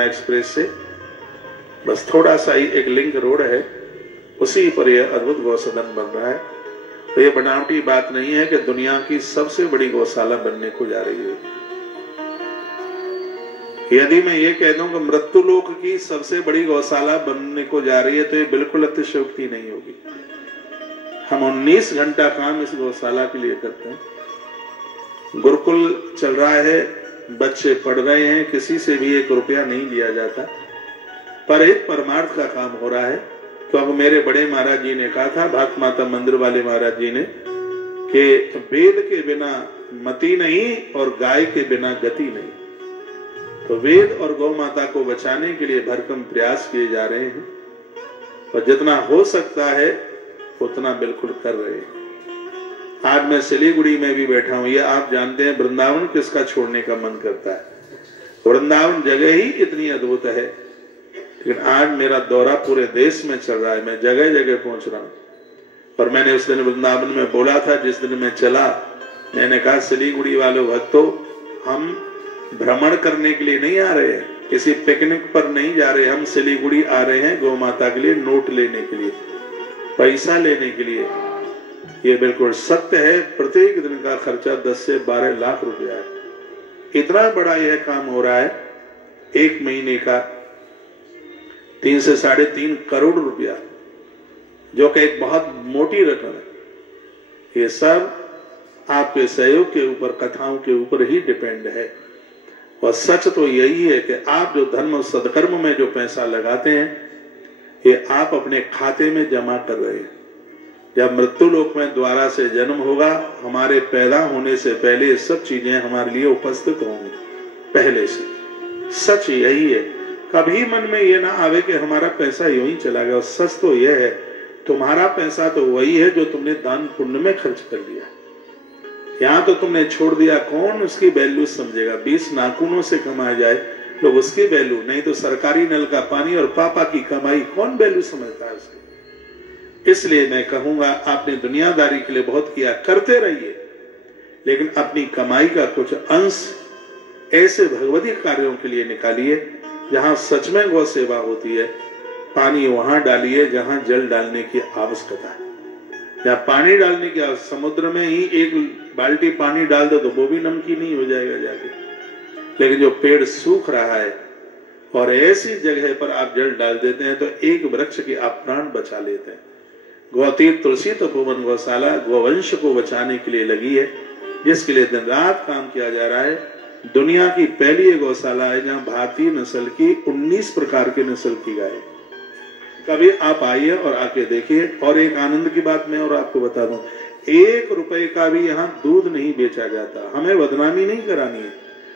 Express से बस थोड़ा सा ही एक लिंक रोड है, उसी पर यह अद्भुत गौसदन बन रहा है। तो ये बनावटी बात नहीं है कि दुनिया की सबसे बड़ी गौशाला बनने को जा रही है। यदि मैं ये कह दूं कि मृत्युलोक की सबसे बड़ी गौशाला बनने को जा रही है तो ये बिल्कुल अतिशयोक्ति नहीं होगी। हम 19 घंटा काम इस गौशाला के लिए करते हैं। गुरुकुल चल रहा है, बच्चे पढ़ रहे हैं, किसी से भी 1 रुपया नहीं लिया जाता, पर एक परमार्थ का काम हो रहा है। क्योंकि मेरे बड़े महाराज जी ने कहा था, भारत माता मंदिर वाले महाराज जी ने, कि वेद के बिना मति नहीं और गाय के बिना गति नहीं। तो वेद और गौ माता को बचाने के लिए भरकम प्रयास किए जा रहे हैं और जितना हो सकता है उतना बिल्कुल कर रहे हैं। आज मैं सिलीगुड़ी में भी बैठा हूं। ये आप जानते हैं वृंदावन किसका छोड़ने का मन करता है। वृंदावन जगह ही इतनी अद्भुत है, लेकिन आज मेरा दौरा पूरे देश में चल रहा है, मैं जगह जगह पहुंच रहा हूं। पर मैंने उस दिन वृंदावन में बोला था, जिस दिन मैं चला, मैंने कहा सिलीगुड़ी वालों भक्तों, हम भ्रमण करने के लिए नहीं आ रहे हैं, किसी पिकनिक पर नहीं जा रहे, हम सिलीगुड़ी आ रहे हैं गौ माता के लिए नोट लेने के लिए, पैसा लेने के लिए। ये बिल्कुल सत्य है। प्रत्येक दिन का खर्चा 10 से 12 लाख रुपया है। इतना बड़ा यह काम हो रहा है। 1 महीने का 3 से 3.5 करोड़ रुपया, जो कि एक बहुत मोटी रकम है। ये सब आपके सहयोग के ऊपर, कथाओं के ऊपर ही डिपेंड है। और सच तो यही है कि आप जो धर्म और सदकर्म में जो पैसा लगाते हैं, ये आप अपने खाते में जमा कर रहे हैं। जब मृत्यु लोक में द्वारा से जन्म होगा, हमारे पैदा होने से पहले ये सब चीजें हमारे लिए उपस्थित होंगी पहले से। सच यही है। कभी मन में ये ना आवे कि हमारा पैसा यूं ही चला गया। सच तो यह है, तुम्हारा पैसा तो वही है जो तुमने दान पुण्य में खर्च कर दिया। यहाँ तो तुमने छोड़ दिया, कौन उसकी वैल्यू समझेगा। 20 नाखूनों से कमाया जाए लोग उसकी वैल्यू, नहीं तो सरकारी नल का पानी और पापा की कमाई कौन वैल्यू समझता है उसकी। इसलिए मैं कहूंगा, आपने दुनियादारी के लिए बहुत किया, करते रहिए, लेकिन अपनी कमाई का कुछ अंश ऐसे भगवती कार्यों के लिए निकालिए जहां सच में गौ सेवा होती है। पानी वहां डालिए जहां जल डालने की आवश्यकता है। या पानी डालने की, समुद्र में ही 1 बाल्टी पानी डाल दो तो वो भी नमकीन नहीं हो जाएगा जाके। लेकिन जो पेड़ सूख रहा है और ऐसी जगह पर आप जल डाल देते हैं तो एक वृक्ष की आप प्राण बचा लेते हैं। गौतीर्थ तुलसी तपोवन गौशाला गोवंश को बचाने के लिए लगी है, जिसके लिए दिन रात काम किया जा रहा है। दुनिया की पहली गौशाला है जहां भारतीय नस्ल की 19 प्रकार की नस्ल की गाय। कभी आप आइए और आके देखिए। और एक आनंद की बात मैं और आपको बता दूं, 1 रुपए का भी यहाँ दूध नहीं बेचा जाता। हमें बदनामी नहीं करानी है।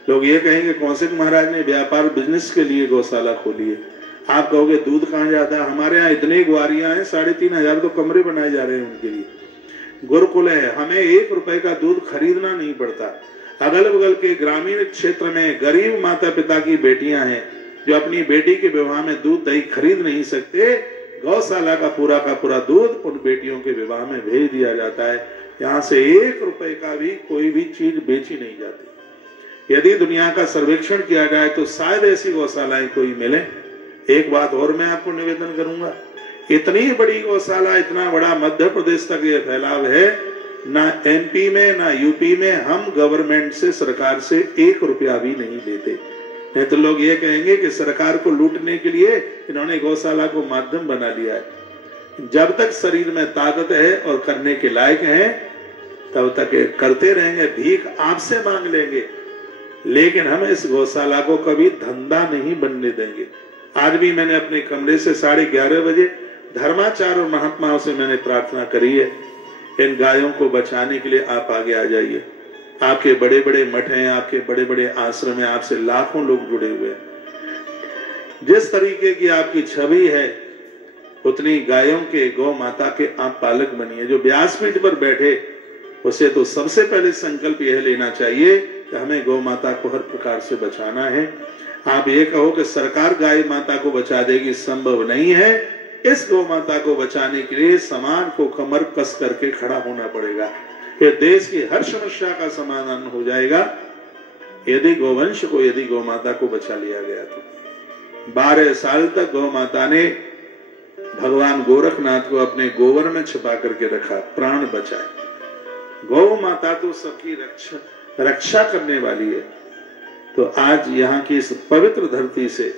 लोग ये कहेंगे कौशिक महाराज ने व्यापार बिजनेस के लिए गौशाला खोली है। आप कहोगे दूध कहाँ जाता है। हमारे यहाँ इतने ग्वारियां हैं, 3,500 तो कमरे बनाए जा रहे हैं उनके लिए। गुरुकुल है, हमें 1 रुपए का दूध खरीदना नहीं पड़ता। अगल बगल के ग्रामीण क्षेत्र में गरीब माता पिता की बेटियां हैं जो अपनी बेटी के विवाह में दूध दही खरीद नहीं सकते, गौशाला का पूरा दूध उन बेटियों के विवाह में भेज दिया जाता है। यहाँ से 1 रुपए का भी कोई भी चीज बेची नहीं जाती। यदि दुनिया का सर्वेक्षण किया जाए तो शायद ऐसी गौशालाएं कोई मिले। एक बात और मैं आपको निवेदन करूंगा, इतनी बड़ी गौशाला, इतना बड़ा मध्य प्रदेश तक ये फैलाव है, ना MP में ना UP में हम गवर्नमेंट से, सरकार से 1 रुपया भी नहीं लेते। नहीं तो लोग ये कहेंगे कि सरकार को लूटने के लिए इन्होंने गौशाला को माध्यम बना लिया है। जब तक शरीर में ताकत है और करने के लायक है, तब तक करते रहेंगे। भीख आपसे मांग लेंगे, लेकिन हम इस गौशाला को कभी धंधा नहीं बनने देंगे। आज भी मैंने अपने कमरे से 11:30 बजे धर्माचार्य और महात्माओं से मैंने प्रार्थना करी है, इन गायों को बचाने के लिए आप आगे आ जाइए। आपके बड़े बड़े मठ हैं, आपके बड़े बड़े आश्रम हैं, आपसे लाखों लोग जुड़े हुए हैं। जिस तरीके की आपकी छवि है, उतनी गायों के, गौ माता के आप पालक बनिए। जो व्यासपीठ पर बैठे, उसे तो सबसे पहले संकल्प यह लेना चाहिए कि हमें गौ माता को हर प्रकार से बचाना है। आप ये कहो कि सरकार गाय माता को बचा देगी, संभव नहीं है। इस गौ माता को बचाने के लिए समाज को कमर कस करके खड़ा होना पड़ेगा। ये देश की हर समस्या का समाधान हो जाएगा यदि गोवंश को, यदि गौ माता को बचा लिया गया तो। 12 साल तक गौ माता ने भगवान गोरखनाथ को अपने गोबर में छिपा करके रखा, प्राण बचाए। गौ माता तो सबकी रक्षा करने वाली है। तो आज यहाँ की इस पवित्र धरती से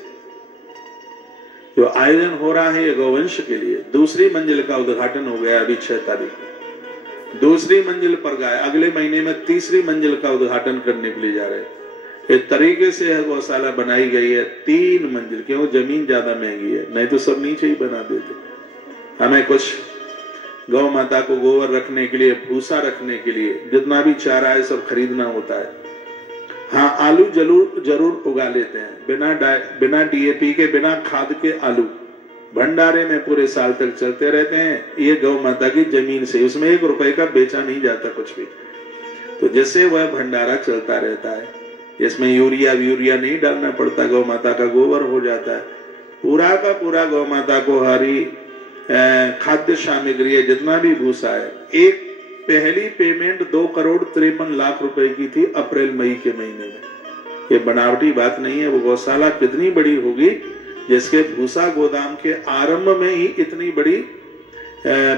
जो आयोजन हो रहा है ये गौवंश के लिए, दूसरी मंजिल का उद्घाटन हो गया अभी 6 तारीख को। दूसरी मंजिल पर गए, अगले महीने में तीसरी मंजिल का उद्घाटन करने के लिए जा रहे हैं। एक तरीके से यह गौशाला बनाई गई है 3 मंजिल, क्यों? जमीन ज्यादा महंगी है, नहीं तो सब नीचे ही बना देते। हमें कुछ गौ माता को गोबर रखने के लिए, भूसा रखने के लिए जितना भी चारा है सब खरीदना होता है। हाँ, आलू जरूर उगा लेते हैं, बिना डीएपी के, बिना खाद के आलू भंडारे में पूरे साल तक चलते रहते हैं। ये गौ माता की जमीन से, उसमें 1 रुपए का बेचा नहीं जाता कुछ भी, तो जिससे वह भंडारा चलता रहता है। इसमें यूरिया नहीं डालना पड़ता, गौ माता का गोबर हो जाता है। पूरा का पूरा गौ माता को हरी खाद्य सामग्री है, जितना भी भूसा है। एक पहली पेमेंट 2,53,00,000 रुपए की थी अप्रैल मई के महीने में। ये बनावटी बात नहीं है। वो गौशाला कितनी बड़ी होगी जिसके भूसा गोदाम के आरंभ में ही इतनी बड़ी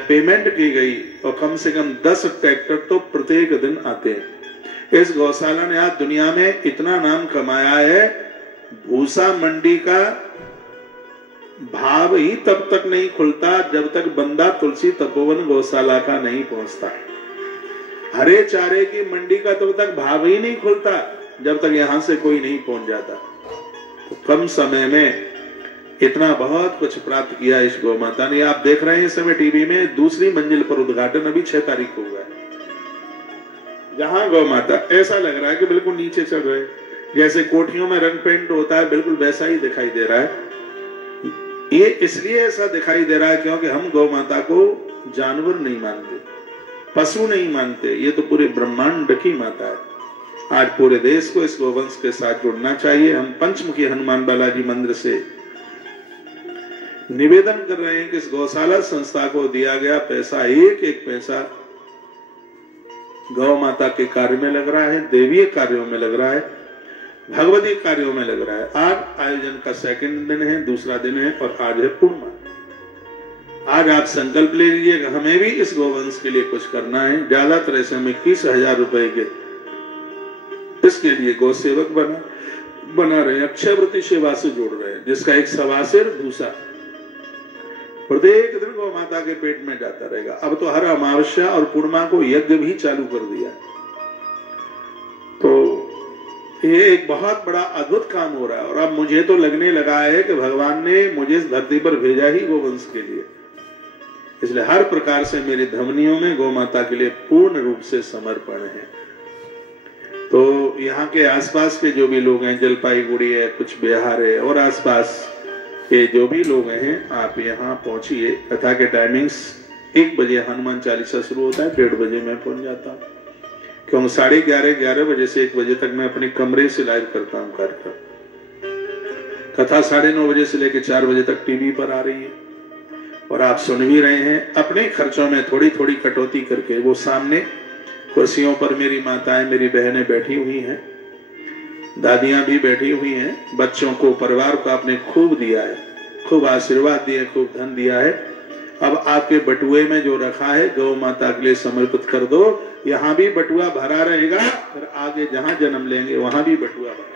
पेमेंट की गई, और कम से कम 10 ट्रैक्टर तो प्रत्येक दिन आते हैं। इस गौशाला ने आज दुनिया में इतना नाम कमाया है। भूसा मंडी का भाव ही तब तक नहीं खुलता जब तक बंदा तुलसी तपोवन गौशाला का नहीं पहुंचता। हरे चारे की मंडी का तब तक भाव ही नहीं खुलता जब तक यहां से कोई नहीं पहुंच जाता। तो कम समय में इतना बहुत कुछ प्राप्त किया इस गौ माता ने। आप देख रहे हैं इस समय टीवी में दूसरी मंजिल पर उद्घाटन अभी 6 तारीख को हुआ है, जहां गौ माता ऐसा लग रहा है कि बिल्कुल नीचे चल रहे हैं, जैसे कोठियों में रंग पेंट होता है, बिल्कुल वैसा ही दिखाई दे रहा है। ये इसलिए ऐसा दिखाई दे रहा है क्योंकि हम गौ माता को जानवर नहीं मानते, पशु नहीं मानते, ये तो पूरे ब्रह्मांड की माता है। आज पूरे देश को इस गौवंश के साथ जुड़ना चाहिए। हम पंचमुखी हनुमान बालाजी मंदिर से निवेदन कर रहे हैं कि इस गौशाला संस्था को दिया गया पैसा, एक एक पैसा गौ माता के कार्य में लग रहा है, देवीय कार्यों में लग रहा है, भगवती कार्यों में लग रहा है। आज आयोजन का 2nd दिन है, दूसरा दिन है, और आज है पूर्णिमा। आज आप संकल्प ले लीजिए कि हमें भी इस गौवंश के लिए कुछ करना है। ज्यादातर ऐसे हम 21,000 रुपए के इसके लिए गौ सेवक बना रहे हैं, अक्षय वृत्ति सेवा से जोड़ रहे हैं, जिसका एक सवासेर भूसा प्रत्येक दिन गौ माता के पेट में जाता रहेगा। अब तो हर अमावस्या और पूर्णिमा को यज्ञ भी चालू कर दिया। तो ये एक बहुत बड़ा अद्भुत काम हो रहा है। और अब मुझे तो लगने लगा है कि भगवान ने मुझे इस धरती पर भेजा ही गोवंश के लिए, इसलिए हर प्रकार से मेरी धमनियों में गौ माता के लिए पूर्ण रूप से समर्पण है। तो यहाँ के आसपास के जो भी लोग हैं, जलपाईगुड़ी है, कुछ बिहार है, और आसपास के जो भी लोग हैं, आप यहाँ पहुंचिए। कथा के टाइमिंग्स 1 बजे हनुमान चालीसा शुरू होता है, 1:30 बजे मैं पहुंच जाता हूँ, क्योंकि 11:30 बजे से 1 बजे तक मैं अपने कमरे से लाइव करता हूँ कार्यक्रम। कथा 9:30 बजे से लेकर 4 बजे तक टीवी पर आ रही है, और आप सुन भी रहे हैं। अपने खर्चों में थोड़ी थोड़ी कटौती करके वो सामने कुर्सियों पर मेरी माताएं, मेरी बहनें बैठी हुई हैं, दादियां भी बैठी हुई हैं। बच्चों को, परिवार को आपने खूब दिया है, खूब आशीर्वाद दिए, खूब धन दिया है। अब आपके बटुए में जो रखा है गौ माता के लिए समर्पित कर दो। यहाँ भी बटुआ भरा रहेगा, फिर आगे जहां जन्म लेंगे वहां भी बटुआ भरा।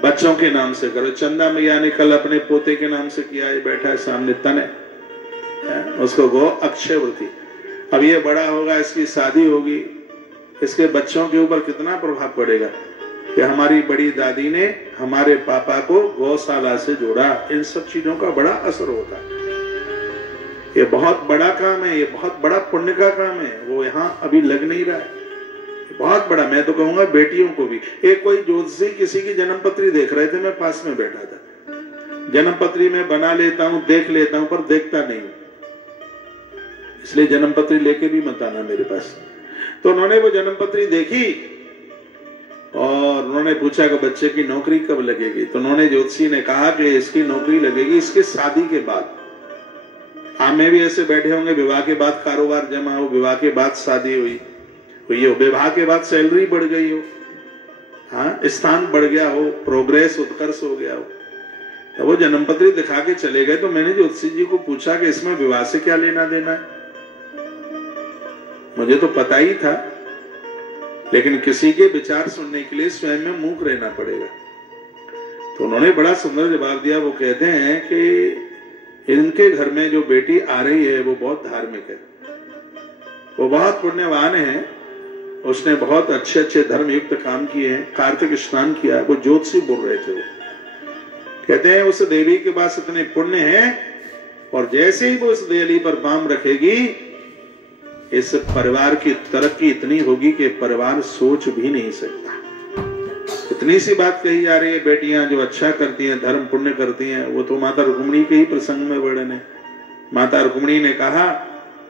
बच्चों के नाम से करो। चंदा मैया ने कल अपने पोते के नाम से किया है, बैठा है सामने तने, उसको गो अक्षय वृत्ति। अब ये बड़ा होगा, इसकी शादी होगी, इसके बच्चों के ऊपर कितना प्रभाव पड़ेगा कि हमारी बड़ी दादी ने हमारे पापा को गौशाला से जोड़ा। इन सब चीजों का बड़ा असर होता है। ये बहुत बड़ा काम है, ये बहुत बड़ा पुण्य का काम है। वो यहाँ अभी लग नहीं रहा है, बहुत बड़ा। मैं तो कहूंगा बेटियों को भी। एक कोई ज्योतिषी किसी की जन्मपत्री देख रहे थे, मैं पास में बैठा था। जन्मपत्री में बना लेता हूं, देख लेता हूं, पर देखता नहीं, इसलिए जन्मपत्री लेके भी मत आना मेरे पास। तो उन्होंने वो जन्मपत्री देखी और उन्होंने पूछा कि बच्चे की नौकरी कब लगेगी। तो उन्होंने ज्योतिषी ने कहा कि इसकी नौकरी लगेगी इसके शादी के बाद। आप में भी ऐसे बैठे होंगे, विवाह के बाद कारोबार जमा हो, विवाह के बाद शादी हुई, विवाह के बाद सैलरी बढ़ गई हो। हाँ, स्थान बढ़ गया हो, प्रोग्रेस उत्कर्ष हो गया हो। तो वो जन्मपत्री दिखा के चले गए। तो मैंने ज्योतिषी जी को पूछा कि इसमें विवाह से क्या लेना देना है। मुझे तो पता ही था, लेकिन किसी के विचार सुनने के लिए स्वयं में मूक रहना पड़ेगा। तो उन्होंने बड़ा सुंदर जवाब दिया। वो कहते हैं कि इनके घर में जो बेटी आ रही है वो बहुत धार्मिक है, वो बहुत पुण्यवान है, उसने बहुत अच्छे अच्छे धर्मयुक्त काम किए हैं, कार्तिक स्नान किया। वो ज्योतिषी बोल रहे थे। वो कहते हैं उस देवी के पास इतने पुण्य हैं, और जैसे ही वो उस देवी पर पांव रखेगी, इस परिवार की तरक्की इतनी होगी कि परिवार सोच भी नहीं सकता। इतनी सी बात कही जा रही है। बेटियां जो अच्छा करती हैं, धर्म पुण्य करती हैं, वो तो माता रुक्मिणी के ही प्रसंग में वर्णन है। माता रुक्मिणी ने कहा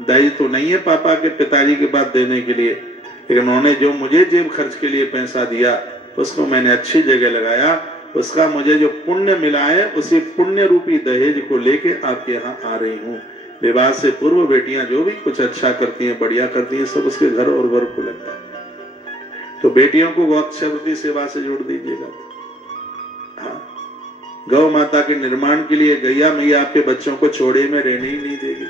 दहेज तो नहीं है पापा के पिताजी के पास देने के लिए, लेकिन उन्होंने जो मुझे जेब खर्च के लिए पैसा दिया उसको मैंने अच्छी जगह लगाया, उसका मुझे जो पुण्य मिला है उसी पुण्य रूपी दहेज को लेके आपके यहाँ आ रही हूँ। विवाह से पूर्व बेटियां जो भी कुछ अच्छा करती हैं, बढ़िया करती हैं, सब उसके घर और वर्ग को लगता है। तो बेटियों को गौक्षवृत्ति सेवा से जोड़ दीजिएगा। हाँ, गौ माता के निर्माण के लिए गैया मैया आपके बच्चों को चौड़े में रहने ही नहीं देगी।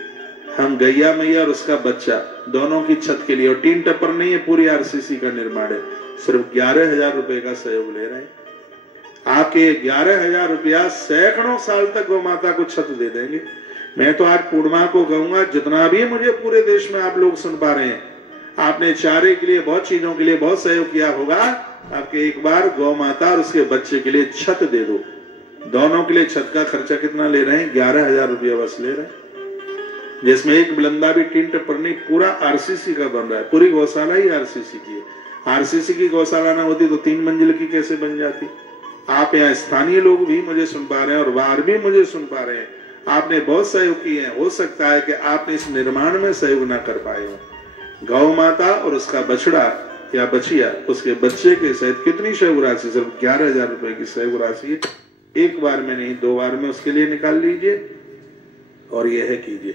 हम गैया मैया और उसका बच्चा दोनों की छत के लिए, और 3 टप्पर नहीं है, पूरी आरसीसी का निर्माण है, सिर्फ 11,000 रुपए का सहयोग ले रहे हैं। आपके 11,000 रुपया सैकड़ों साल तक गौ माता को छत दे देंगे। मैं तो आज पूर्णिमा को कहूंगा, जितना भी मुझे पूरे देश में आप लोग सुन पा रहे हैं, आपने चारे के लिए, बहुत चीजों के लिए बहुत सहयोग किया होगा, आपके एक बार गौ माता और उसके बच्चे के लिए छत दे दो। दोनों के लिए छत का खर्चा कितना ले रहे हैं? 11,000 रुपया बस ले रहे हैं, जिसमें एक बुलंदा भी 3 टप्पर नहीं, पूरा आरसीसी का बन रहा है। पूरी गौशाला ही आरसीसी की है। आरसीसी की गौशाला ना होती तो 3 मंजिल की कैसे बन जाती। आप यहाँ स्थानीय लोग भी मुझे सुन पा रहे हैं और बाहर भी मुझे सुन पा रहे हैं, आपने बहुत सहयोग किए हैं। हो सकता है कि आपने इस निर्माण में सहयोग ना कर पाए हो। गौ माता और उसका बछड़ा या बछिया, उसके बच्चे के सहित कितनी सहयोग राशि? सिर्फ 11,000 रुपए की सहयोग राशि। एक बार में नहीं, 2 बार में उसके लिए निकाल लीजिए और यह कीजिए।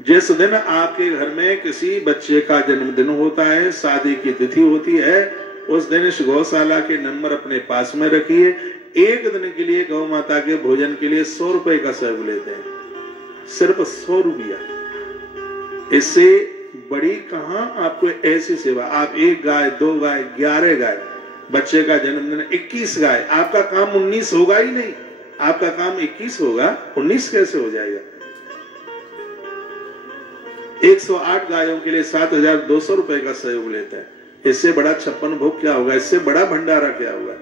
जिस दिन आपके घर में किसी बच्चे का जन्मदिन होता है, शादी की तिथि होती है, उस दिन इस गौशाला के नंबर अपने पास में रखिए। एक दिन के लिए गौ माता के भोजन के लिए 100 रुपए का सहयोग लेते हैं, सिर्फ 100 रुपया। इससे बड़ी कहां आपको ऐसी सेवा। आप 1 गाय, 2 गाय, 11 गाय, बच्चे का जन्मदिन 21 गाय। आपका काम 19 होगा ही नहीं, आपका काम 21 होगा, 19 कैसे हो जाएगा? 108 गायों के लिए 7,200 रुपए का सहयोग लेता है। इससे बड़ा 56 भोग क्या होगा? इससे बड़ा भंडारा क्या होगा?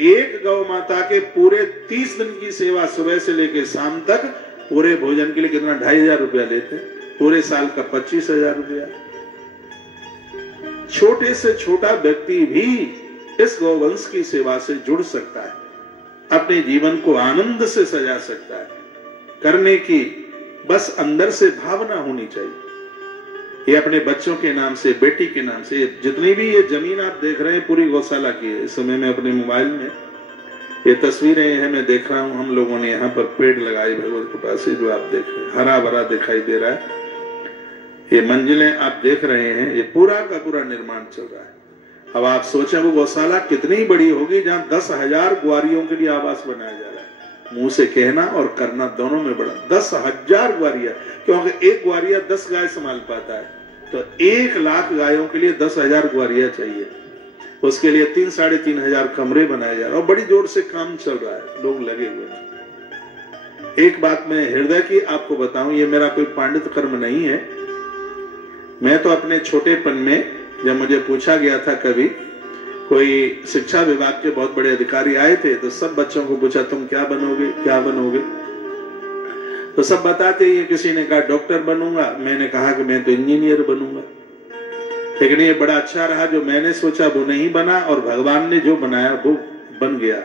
एक गौ माता के पूरे 30 दिन की सेवा, सुबह से लेकर शाम तक, पूरे भोजन के लिए कितना? 2,500 रुपया लेते हैं। पूरे साल का 25,000 रुपया। छोटे से छोटा व्यक्ति भी इस गौवंश की सेवा से जुड़ सकता है, अपने जीवन को आनंद से सजा सकता है। करने की बस अंदर से भावना होनी चाहिए। ये अपने बच्चों के नाम से, बेटी के नाम से, जितनी भी ये जमीन आप देख रहे हैं पूरी गौशाला की है। इस समय में अपने मोबाइल में ये तस्वीरें हैं, मैं देख रहा हूं, हम लोगों ने यहाँ पर पेड़ लगाए भगवत कृपा से, जो आप देख रहे हैं हरा भरा दिखाई दे रहा है। ये मंजिलें आप देख रहे हैं, ये पूरा का पूरा निर्माण चल रहा है। अब आप सोचें वो गौशाला कितनी बड़ी होगी, जहां 10,000 ग्वारियों के लिए आवास बनाया जा रहा है। मुंह से कहना और करना दोनों में बड़ा। 10,000 ग्वारिया, क्योंकि एक ग्वारिया 10 गाय संभाल पाता है, तो 1 लाख गायों के लिए 10,000 ग्वारिया चाहिए। उसके लिए 3-3,500 कमरे बनाए जा रहे हैं और बड़ी जोर से काम चल रहा है, लोग लगे हुए हैं। एक बात मैं हृदय की आपको बताऊं, ये मेरा कोई पांडित कर्म नहीं है। मैं तो अपने छोटेपन में, जब मुझे पूछा गया था, कभी कोई शिक्षा विभाग के बहुत बड़े अधिकारी आए थे, तो सब बच्चों को पूछा तुम क्या बनोगे, क्या बनोगे? तो सब बताते ही, किसी ने कहा डॉक्टर बनूंगा, मैंने कहा कि मैं तो इंजीनियर बनूंगा। लेकिन ये बड़ा अच्छा रहा, जो मैंने सोचा वो नहीं बना और भगवान ने जो बनाया वो बन गया।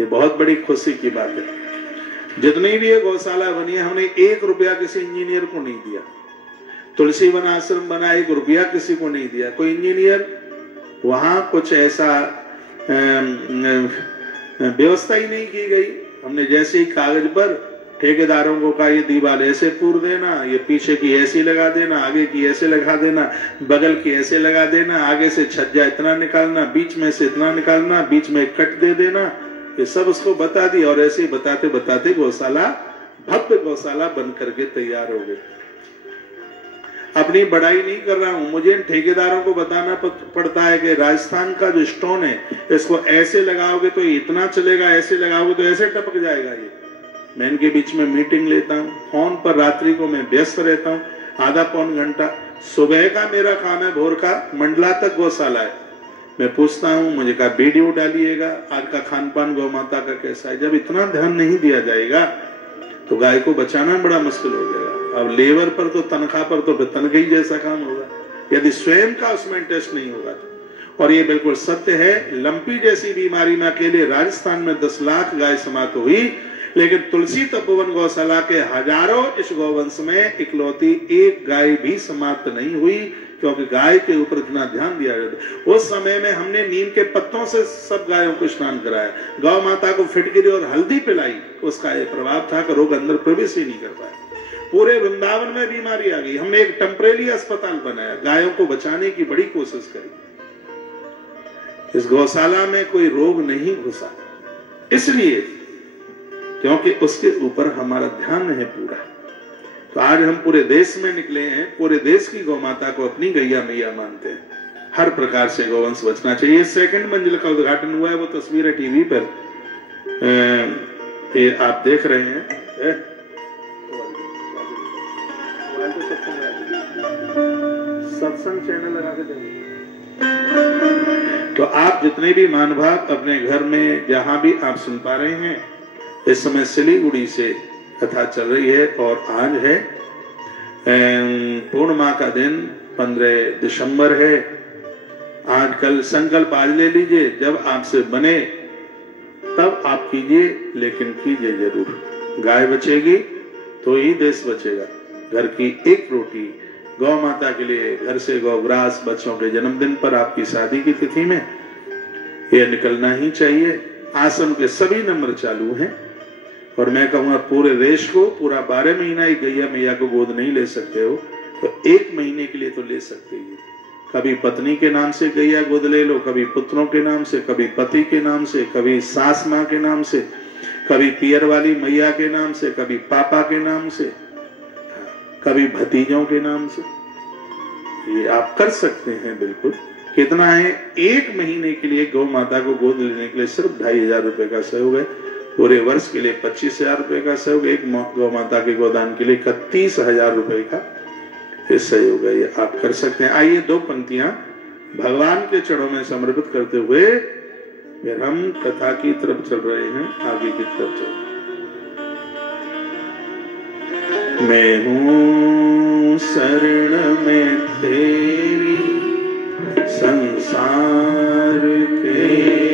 ये बहुत बड़ी खुशी की बात है। जितनी भी ये गौशाला बनी है, हमने 1 रुपया किसी इंजीनियर को नहीं दिया। तुलसी वन आश्रम बना, 1 रुपया किसी को नहीं दिया, कोई इंजीनियर वहां कुछ ऐसा व्यवस्था ही नहीं की गई। हमने जैसे ही कागज पर ठेकेदारों को कहा ये दीवार ऐसे पूर देना, ये पीछे की ऐसी लगा देना, आगे की ऐसे लगा देना, बगल की ऐसे लगा देना, आगे से छज्जा इतना निकालना, बीच में से इतना निकालना, बीच में एक कट दे देना। ये सब उसको बता दिया और ऐसे ही बताते बताते गौशाला, भव्य गौशाला बन करके तैयार हो गई। अपनी बड़ाई नहीं कर रहा हूं, मुझे इन ठेकेदारोों को बताना पड़ता है कि राजस्थान का जो स्टोन है इसको ऐसे लगाओगे तो इतना चलेगा, ऐसे लगाओगे तो ऐसे टपक जाएगा। ये मैं इनके बीच में मीटिंग लेता हूँ, फोन पर रात्रि को मैं व्यस्त रहता हूँ, आधा पौन घंटा। सुबह का मेरा काम है, भोर का मंडला तक गौशाला है, मैं पूछता हूँ, मुझे कहा वीडियो डालिएगा आज का खान पान गौ माता का कैसा है। जब इतना ध्यान नहीं दिया जाएगा तो गाय को बचाना बड़ा मुश्किल हो जाएगा। अब लेबर पर तो तनख्वाह पर तो फिर तनख्वाही जैसा काम होगा यदि स्वयं का उसमें इंटरेस्ट नहीं होगा तो। और ये बिल्कुल सत्य है, लंपी जैसी बीमारी में अकेले राजस्थान में 10 लाख गाय समाप्त हुई, लेकिन तुलसी तपोवन गौशाला के हजारों इस गौवंश में इकलौती एक गाय भी समाप्त नहीं हुई, क्योंकि गाय के ऊपर इतना ध्यान दिया जाता। उस समय में हमने नीम के पत्तों से सब गायों को स्नान कराया, गौ माता को फिटकिरी और हल्दी पिलाई, उसका यह प्रभाव था कि रोग अंदर प्रवेश ही नहीं कर पाए। पूरे वृंदावन में बीमारी आ गई, हमने एक टेम्परेरी अस्पताल बनाया, गायों को बचाने की बड़ी कोशिश करी। इस गौशाला में कोई रोग नहीं घुसा, इसलिए क्योंकि उसके ऊपर हमारा ध्यान है पूरा। तो आज हम पूरे देश में निकले हैं, पूरे देश की गौ माता को अपनी गैया मैया मानते हैं। हर प्रकार से गौवंश बचना चाहिए। 2nd मंजिल का उद्घाटन हुआ है, वो तस्वीर है टीवी पर, ये आप देख रहे हैं। सत्संग चैनल लगा के देंगे तो आप जितने भी महानुभाव अपने घर में जहां भी आप सुन पा रहे हैं, इस समय सिलीगुड़ी से कथा चल रही है और आज है पूर्णिमा का दिन, 15 दिसंबर है। आज कल संकल्प आज ले लीजिए, जब आपसे बने तब आप कीजिए, लेकिन कीजिए जरूर। गाय बचेगी तो ही देश बचेगा। घर की एक रोटी गौ माता के लिए, घर से गौग्रास, बच्चों के जन्मदिन पर, आपकी शादी की तिथि में यह निकलना ही चाहिए। आश्रम के सभी नंबर चालू हैं और मैं कहूँगा पूरे देश को पूरा 12 महीना एक गैया मैया को गोद नहीं ले सकते हो तो 1 महीने के लिए तो ले सकते ही। कभी पत्नी के नाम से गैया गोद ले लो, कभी पुत्रों के नाम से, कभी पति के नाम से, कभी सास माँ के नाम से, कभी पियर वाली मैया के नाम से, कभी पापा के नाम से, कभी भतीजों के नाम से। ये आप कर सकते हैं बिल्कुल। कितना है, 1 महीने के लिए गौ माता को गोद लेने के लिए सिर्फ 2500 रुपए का सहयोग है। पूरे वर्ष के लिए 25,000 रुपए का सहयोग, एक गौ माता के गोदान के लिए 31,000 रुपए का सहयोग है। ये आप कर सकते हैं। आइए 2 पंक्तियां भगवान के चरणों में समर्पित करते हुए फिर हम कथा की तरफ चल रहे हैं, आगे की तरफ चल। मैं हूँ शरण में तेरी, संसार के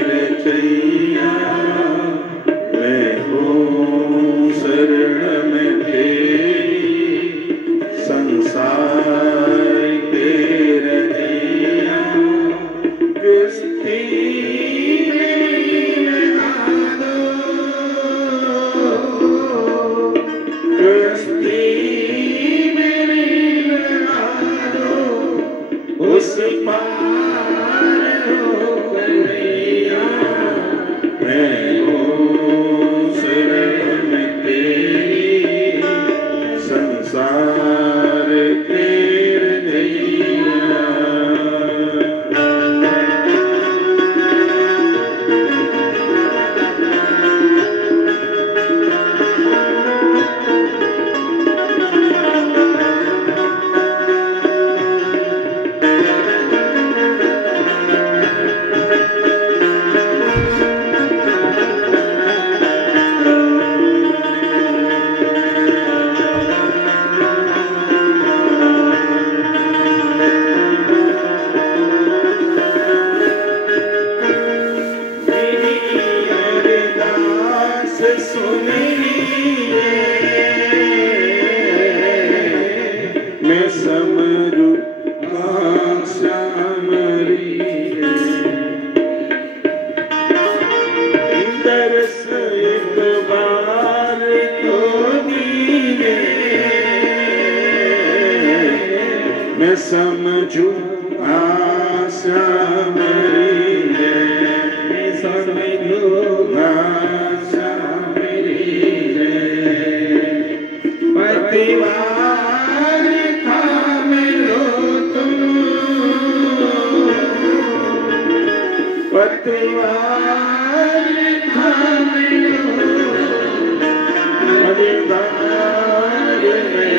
रचैया। मैं हूँ शरण में तेरी, संसार के रचैया। किसकी उस पार हो गैया। मैं हूँ शरण में तेरी, संसार तेरे नैया। तरस एक बार तो मैं समझू आशा मेरी है, मैं समझू आशा मेरी है, पतिवार थाम लो तुम, पतिवार थाम लो, मझधार में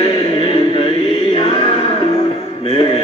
गैया मैं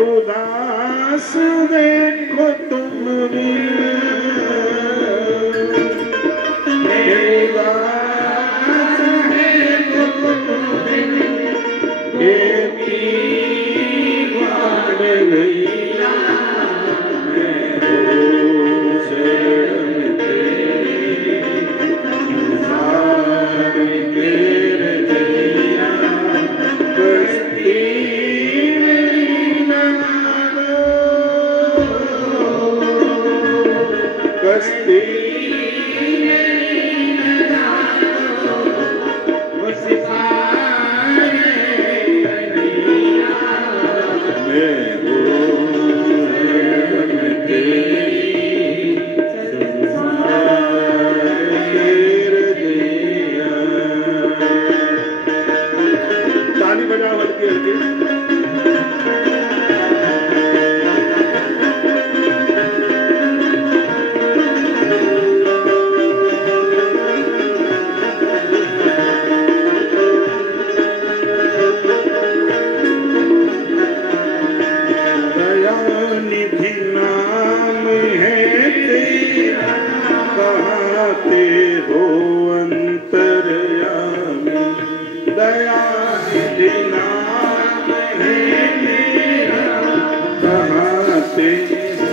उदास देखो तुम भी, उदास देखो तुम भी, ये दीवार गैया मैं हूँ शरण तेरी, संसार तेरे जैया बस्ती बस्ती ताली बजाओ हल्की हल्की। कहते हो अंतर्यामी, दयानिधि नाम है मेरा, कहते हो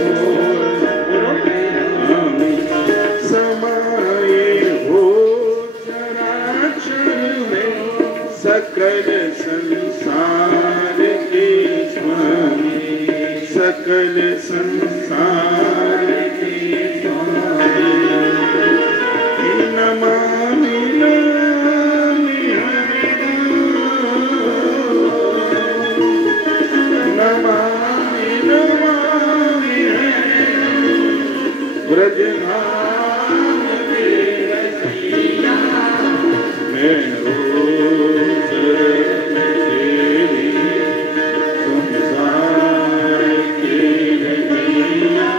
अंतर्यामी, समाये हो चराचर में, सकल संसार के स्वामी, सकल संसार के स्वामी, नमामि नमामि हरे, नमामि नमामि हरे, ब्रजधाम के रसिया मैं रोज तेरी, संसार के रसिया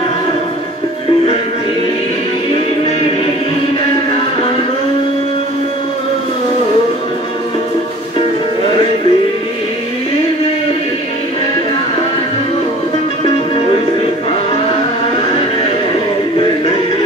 नहीं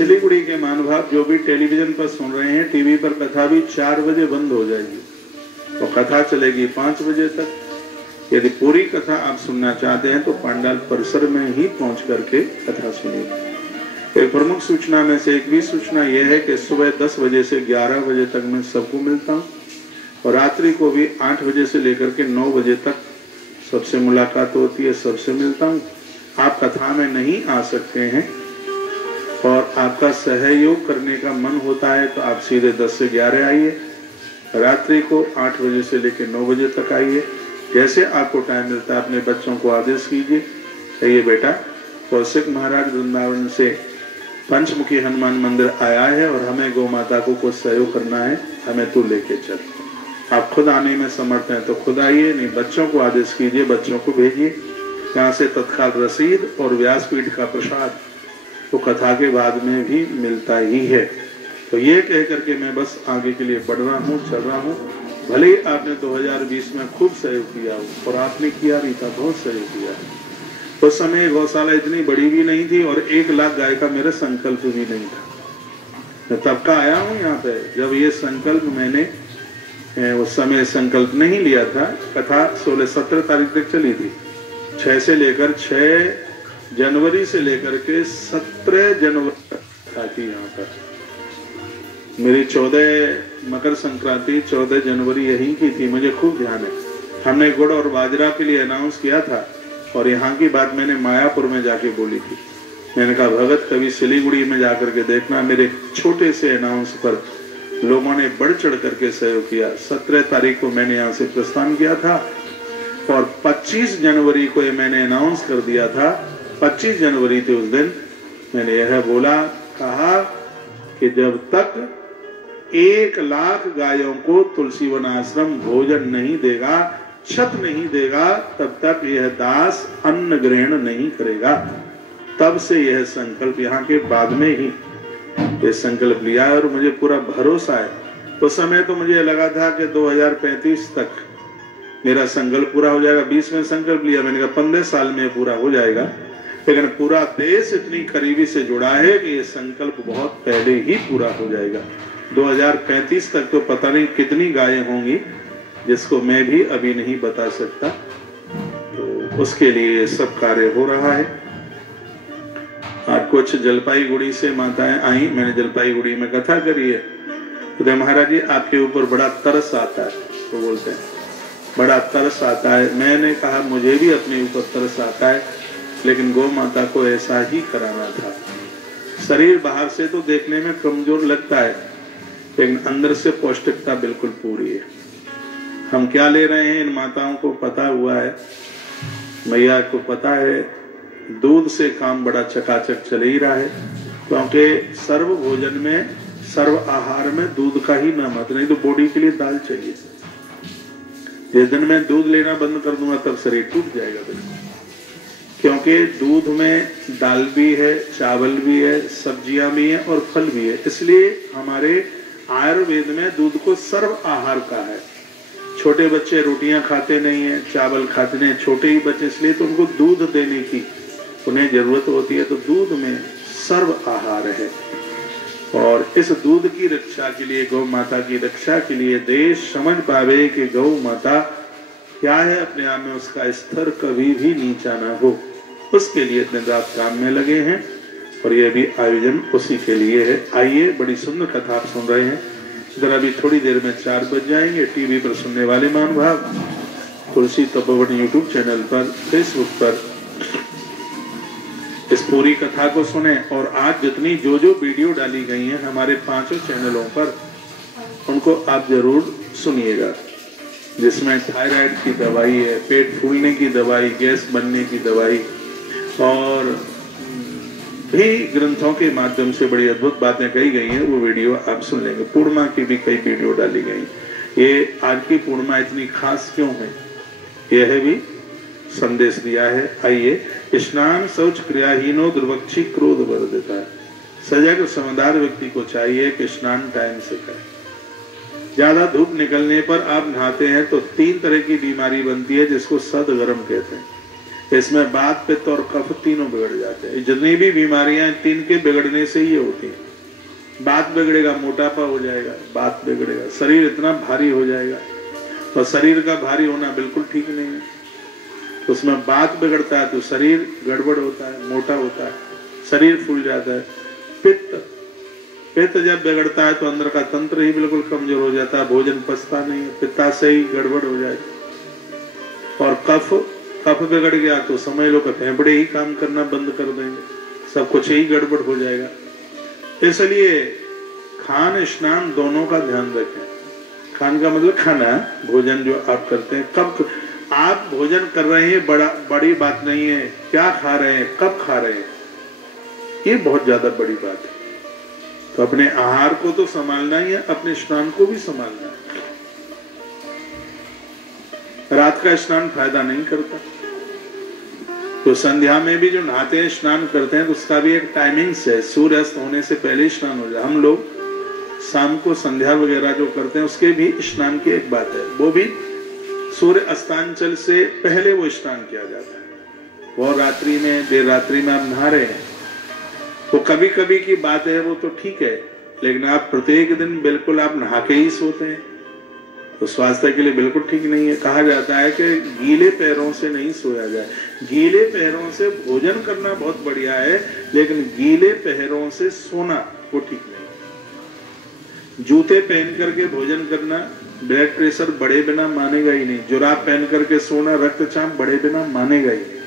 सिलीगुड़ी के महानुभाव जो भी टेलीविजन पर सुन रहे हैं, टीवी पर कथा भी 4 बजे बंद हो जाएगी और कथा चलेगी 5 बजे तक। यदि पूरी कथा आप सुनना चाहते हैं तो पंडाल परिसर में ही पहुंच करके कथा सुनिए। एक प्रमुख सूचना में से एक भी सूचना यह है कि सुबह 10 बजे से 11 बजे तक मैं सबको मिलता हूँ और रात्रि को भी 8 बजे से लेकर के 9 बजे तक सबसे मुलाकात होती है, सबसे मिलता हूँ। आप कथा में नहीं आ सकते हैं और आपका सहयोग करने का मन होता है तो आप सीधे 10 से 11 आइए, रात्रि को 8 बजे से लेकर 9 बजे तक आइए। जैसे आपको टाइम मिलता है अपने बच्चों को आदेश कीजिए, कहिए बेटा कौशिक महाराज वृंदावन से पंचमुखी हनुमान मंदिर आया है और हमें गौ माता को कुछ सहयोग करना है, हमें तू लेके चल। आप खुद आने में समर्थ हैं तो खुद आइए, नहीं बच्चों को आदेश कीजिए, बच्चों को भेजिए। यहाँ से तत्काल रसीद और व्यासपीठ का प्रसाद तो कथा के बाद में भी मिलता ही है। तो ये कह करके मैं बस आगे के लिए बढ़ रहा हूँ, चल रहा हूँ। भले ही आपने 2020 में खूब सहयोग किया हो और आपने किया भी था, बहुत सहयोग किया है। उस समय गौशाला इतनी बड़ी भी नहीं थी और 1 लाख गाय का मेरा संकल्प भी नहीं था। मैं तब का आया हूँ यहाँ पे जब ये संकल्प मैंने उस समय संकल्प नहीं लिया था। कथा 16-17 तारीख तक चली थी, 6 जनवरी से लेकर के 17 जनवरी तक थी यहाँ पर। मेरी 14 मकर संक्रांति 14 जनवरी यहीं की थी, मुझे खूब ध्यान है। हमने गुड़ और बाजरा के लिए अनाउंस किया था और यहाँ की बात मैंने मायापुर में जाके बोली थी। मैंने कहा भगत कभी सिलीगुड़ी में जाकर के देखना, मेरे छोटे से अनाउंस पर लोगों ने बढ़ चढ़ करके सहयोग किया। 17 तारीख को मैंने यहाँ से प्रस्थान किया था और 25 जनवरी को ये मैंने अनाउंस कर दिया था। 25 जनवरी थे उस दिन, मैंने यह बोला, कहा कि जब तक 1 लाख गायों को तुलसीवन आश्रम भोजन नहीं देगा, छत नहीं देगा, तब तक यह दास अन्न ग्रहण नहीं करेगा। तब से यह संकल्प यहाँ के बाद में ही ये संकल्प लिया है और मुझे पूरा भरोसा है। उस समय तो मुझे लगा था कि 2035 तक मेरा संकल्प पूरा हो जाएगा। 20 में संकल्प लिया, मैंने कहा 15 साल में पूरा हो जाएगा। लेकिन पूरा देश इतनी करीबी से जुड़ा है कि ये संकल्प बहुत पहले ही पूरा हो जाएगा। 2035 तक तो पता नहीं कितनी गायें होंगी, जिसको मैं भी अभी नहीं बता सकता। तो उसके लिए सब कार्य हो रहा है। आज कुछ जलपाईगुड़ी से माताएं आई, मैंने जलपाईगुड़ी में कथा करी है। तो महाराज जी आपके ऊपर बड़ा तरस आता है, तो बोलते हैं बड़ा तरस आता है। मैंने कहा मुझे भी अपने ऊपर तरस आता है, लेकिन गौ माता को ऐसा ही कराना था। शरीर बाहर से तो देखने में कमजोर लगता है, लेकिन अंदर से पौष्टिकता बिल्कुल पूरी है। हम क्या ले रहे हैं इन माताओं को पता हुआ है, मैया को पता है। दूध से काम बड़ा चकाचक चल ही रहा है, क्योंकि सर्व भोजन में, सर्व आहार में दूध का ही नाम आता, नहीं तो बॉडी के लिए दाल चाहिए। जिस दिन मैं दूध लेना बंद कर दूंगा तब शरीर टूट जाएगा बिल्कुल, क्योंकि दूध में दाल भी है, चावल भी है, सब्जियां भी हैं और फल भी है। इसलिए हमारे आयुर्वेद में दूध को सर्व आहार का है। छोटे बच्चे रोटियां खाते नहीं है, चावल खाते नहीं, छोटे ही बच्चे, इसलिए तो उनको दूध देने की उन्हें जरूरत होती है। तो दूध में सर्व आहार है और इस दूध की रक्षा के लिए, गौ माता की रक्षा के लिए देश समझ पावे कि गौ माता क्या है, अपने आप में उसका स्तर कभी भी नीचा ना हो, उसके लिए दिन रात काम में लगे हैं और ये भी आयोजन उसी के लिए है। आइए, बड़ी सुंदर कथा आप सुन रहे हैं। इधर अभी थोड़ी देर में 4 बज जाएंगे। टीवी पर सुनने वाले महानुभाव तुलसी तपोवन यूट्यूब चैनल पर, फेसबुक पर इस पूरी कथा को सुने और आज जितनी जो वीडियो डाली गई हैं हमारे 5 चैनलों पर, उनको आप जरूर सुनिएगा। जिसमें थायराइड की दवाई है, पेट फूलने की दवाई, गैस बनने की दवाई और भी ग्रंथों के माध्यम से बड़ी अद्भुत बातें कही गई हैं। वो वीडियो आप सुन लेंगे। पूर्णिमा की भी कई वीडियो डाली गई। ये आज की पूर्णिमा इतनी खास क्यों है, यह भी संदेश दिया है। आइए, स्नान शौच क्रियाहीनो दुर्वक्षी क्रोध वर्धिता है। सजग समझदार व्यक्ति को चाहिए कि स्नान टाइम से करें। ज्यादा धूप निकलने पर आप नहाते हैं तो 3 तरह की बीमारी बनती है, जिसको सद गर्म कहते हैं। इसमें बात पित्त और कफ तीनों बिगड़ जाते हैं। जितनी भी बीमारियां तीन के बिगड़ने से ही होती हैं। बात बिगड़ेगा मोटापा हो जाएगा, बात बिगड़ेगा शरीर इतना भारी हो जाएगा, और शरीर का भारी होना बिल्कुल ठीक नहीं है। उसमें बात बिगड़ता है तो शरीर गड़बड़ होता है, मोटा होता है, शरीर फूल जाता है। पित्त जब बिगड़ता है तो अंदर का तंत्र ही बिल्कुल कमजोर हो जाता है, भोजन पचता नहीं है, पित्ताशय ही गड़बड़ हो जाएगी। और कफ बिगड़ गया तो समझ लो कि फेफड़े ही काम करना बंद कर देंगे, सब कुछ ही गड़बड़ हो जाएगा। इसलिए खान स्नान दोनों का ध्यान रखें। खान का मतलब खाना, भोजन जो आप करते हैं, कब आप भोजन कर रहे हैं बड़ी बात नहीं है, क्या खा रहे हैं, कब खा रहे हैं, ये बहुत ज्यादा बड़ी बात है। तो अपने आहार को तो संभालना ही है, अपने स्नान को भी संभालना है। रात का स्नान फायदा नहीं करता, तो संध्या में भी जो नहाते हैं स्नान करते हैं तो उसका भी एक टाइमिंग्स है, सूर्य अस्त होने से पहले स्नान हो जाए। हम लोग शाम को संध्या वगैरह जो करते हैं उसके भी स्नान की एक बात है, वो भी सूर्य अस्तांचल से पहले वो स्नान किया जाता है। वो रात्रि में, देर रात्रि में आप नहा रहे हैं तो कभी कभी की बात है, वो तो ठीक है, लेकिन आप प्रत्येक दिन बिल्कुल आप नहा के ही सोते हैं तो स्वास्थ्य के लिए बिल्कुल ठीक नहीं है। कहा जाता है कि गीले पैरों से नहीं सोया जाए। गीले पैरों से भोजन करना बहुत बढ़िया है, लेकिन गीले पैरों से सोना वो ठीक नहीं। जूते पहन करके भोजन करना ब्लड प्रेशर बढ़े बिना मानेगा ही नहीं। जुराब पहन करके सोना रक्तचाप बढ़े बिना मानेगा ही नहीं।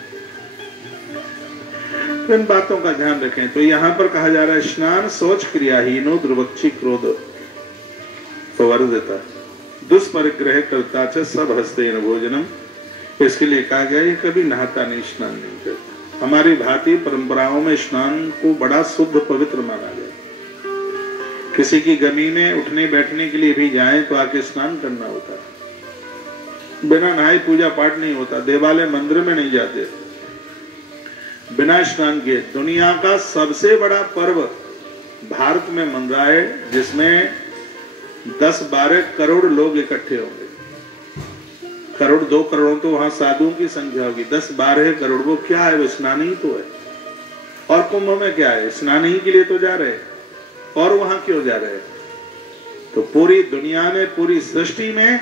तो इन बातों का ध्यान रखें। तो यहाँ पर कहा जा रहा है स्नान शौच क्रियाहीनो दुर्वक्षी क्रोध प्रवर्धिता दुष्परिग्रह करता च सब हस्तेन भोजनम। इसके लिए कहा गया ये कभी नहाता नहीं, स्नान नहीं करता। हमारी भारतीय परंपराओं में स्नान को बड़ा शुद्ध पवित्र माना गया। किसी की गमी में उठने बैठने के लिए भी जाए तो आके स्नान करना होता है। बिना नहाए पूजा पाठ नहीं होता। देवालय मंदिर में नहीं जाते बिना स्नान किए। दुनिया का सबसे बड़ा पर्व भारत में मन रहा है, जिसमें 10-12 करोड़ लोग इकट्ठे होंगे। करोड़ 2 करोड़ तो वहां साधुओं की संख्या होगी, 10-12 करोड़। वो क्या है? वो स्नान ही तो है। और कुंभ में क्या है? स्नान ही के लिए तो जा रहे हैं। और वहां क्यों जा रहे हैं? तो पूरी दुनिया में, पूरी सृष्टि में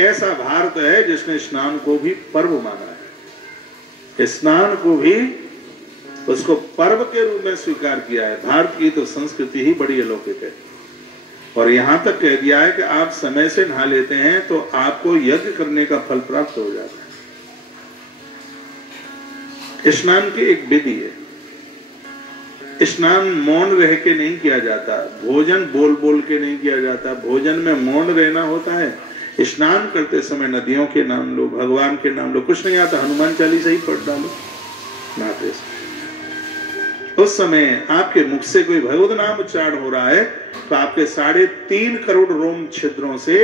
ऐसा भारत है जिसने स्नान को भी पर्व माना है। स्नान को भी उसको पर्व के रूप में स्वीकार किया है। भारत की तो संस्कृति ही बड़ी अलौकिक है। और यहां तक कह दिया है कि आप समय से नहा लेते हैं तो आपको यज्ञ करने का फल प्राप्त हो जाता है। स्नान की एक विधि है। स्नान मौन रह के नहीं किया जाता, भोजन बोल बोल के नहीं किया जाता। भोजन में मौन रहना होता है। स्नान करते समय नदियों के नाम लो, भगवान के नाम लो। कुछ नहीं आता, हनुमान चालीसा ही पढ़ डालो नहाते समय। उस समय आपके मुख से कोई भगवत नाम उच्चारण हो रहा है तो आपके 3.5 करोड़ रोम छिद्रों से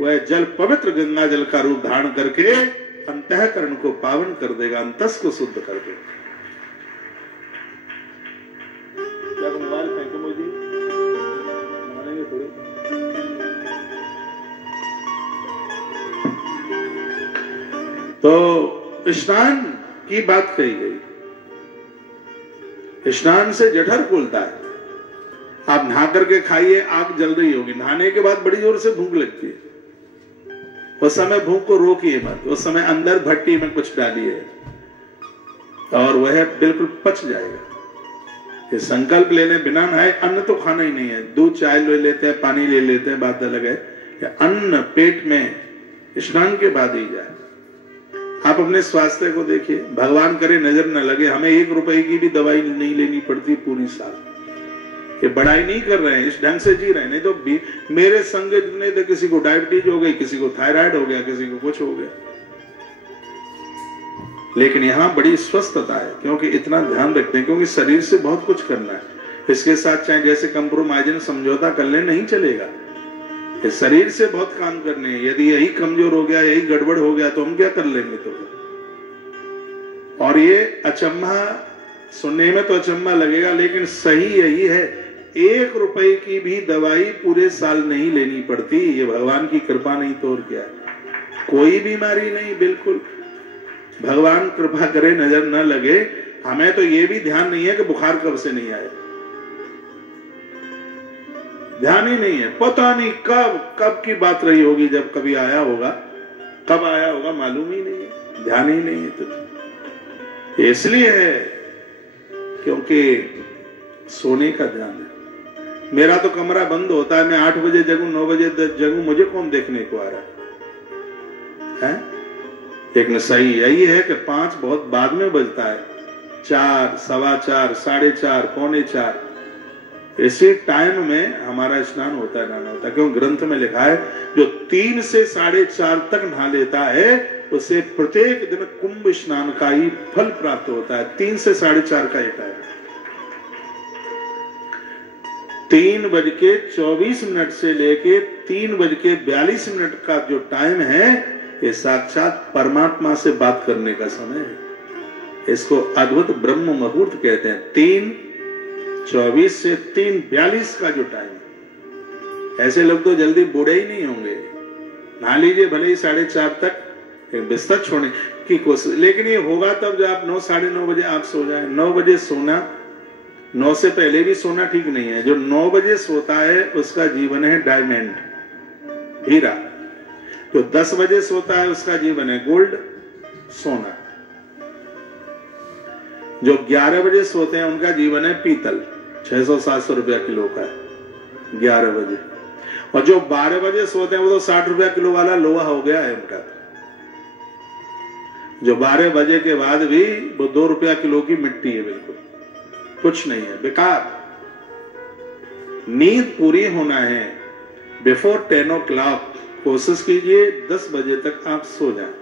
वह जल पवित्र गंगा जल का रूप धारण करके अंतःकरण को पावन कर देगा, अंतस को शुद्ध कर देगा। क्या मोबाइल फेंको मोदी? मानेंगे थोड़े। तो स्नान की बात कही गई। स्नान से जठर खुलता है। आप नहा करके खाइए, आग जल रही होगी। नहाने के बाद बड़ी जोर से भूख लगती है। उस समय भूख को रोकिए मत। उस समय अंदर भट्टी में कुछ डालिए और वह बिल्कुल पच जाएगा। ये संकल्प लेने बिना नहाए अन्न तो खाना ही नहीं है। दूध चाय ले लेते हैं, पानी ले लेते हैं, बात अलग है। अन्न पेट में स्नान के बाद ही जाए। आप अपने स्वास्थ्य को देखिए। भगवान करे नजर न लगे, हमें 1 रुपए की भी दवाई नहीं लेनी पड़ती पूरी साल। ये बड़ाई नहीं कर रहे हैं, इस ढंग से जी रहे हैं। नहीं तो मेरे संग जितने थे, किसी को डायबिटीज हो गई, किसी को थायराइड हो गया, किसी को कुछ हो गया। लेकिन यहाँ बड़ी स्वस्थता है, क्योंकि इतना ध्यान रखते हैं, क्योंकि शरीर से बहुत कुछ करना है। इसके साथ चाहे जैसे कंप्रोमाइज समझौता कर ले, नहीं चलेगा। इस शरीर से बहुत काम करने हैं। यदि यही कमजोर हो गया, यही गड़बड़ हो गया तो हम क्या कर लेंगे? तो और ये अचम्भा सुनने में तो अचम्भा लगेगा, लेकिन सही यही है। 1 रुपए की भी दवाई पूरे साल नहीं लेनी पड़ती। ये भगवान की कृपा नहीं तो और क्या है। कोई बीमारी नहीं, बिल्कुल भगवान कृपा करे नजर न लगे। हमें तो ये भी ध्यान नहीं है कि बुखार कब से नहीं आया, ध्यान ही नहीं है। पता नहीं कब कब की बात रही होगी, जब कभी आया होगा, कब आया होगा मालूम ही नहीं है, ध्यान ही नहीं है। तो इसलिए है क्योंकि सोने का ध्यान है। मेरा तो कमरा बंद होता है, मैं 8 बजे जगूं, 9 बजे जगूं, मुझे कौन देखने को आ रहा है? लेकिन सही यही है कि 5 बहुत बाद में बजता है, 4, 4:15, 4:30, 4:45, इसी टाइम में हमारा स्नान होता है, नहाना होता है। क्यों? ग्रंथ में लिखा है जो 3 से 4:30 तक नहा लेता है उसे प्रत्येक दिन कुंभ स्नान का ही फल प्राप्त होता है। 3 से 4:30 का ये टाइम, 3:24 से लेके 3:42 का जो टाइम है, ये साक्षात परमात्मा से बात करने का समय है। इसको अद्भुत ब्रह्म मुहूर्त कहते हैं। 3:24 से 3:42 का जो टाइम है। ऐसे लोग तो जल्दी बूढ़े ही नहीं होंगे। नहा लीजिए भले ही 4:30 तक बिस्तर छोड़ने की कोशिश, लेकिन ये होगा तब जब आप 9, 9:30 बजे आप सो जाए। 9 बजे सोना, 9 से पहले भी सोना ठीक नहीं है। जो 9 बजे सोता है उसका जीवन है डायमंड, हीरा। जो 10 बजे सोता है उसका जीवन है गोल्ड, सोना। जो 11 बजे सोते हैं उनका जीवन है पीतल, 600-700 रुपया किलो का है 11 बजे। और जो 12 बजे सोते हैं वो तो 60 रुपया किलो वाला लोहा हो गया है उनका। जो 12 बजे के बाद भी वो 2 रुपया किलो की मिट्टी है, बिल्कुल कुछ नहीं है, बेकार। नींद पूरी होना है बिफोर 10 o'clock। कोशिश कीजिए 10 बजे तक आप सो जाएं।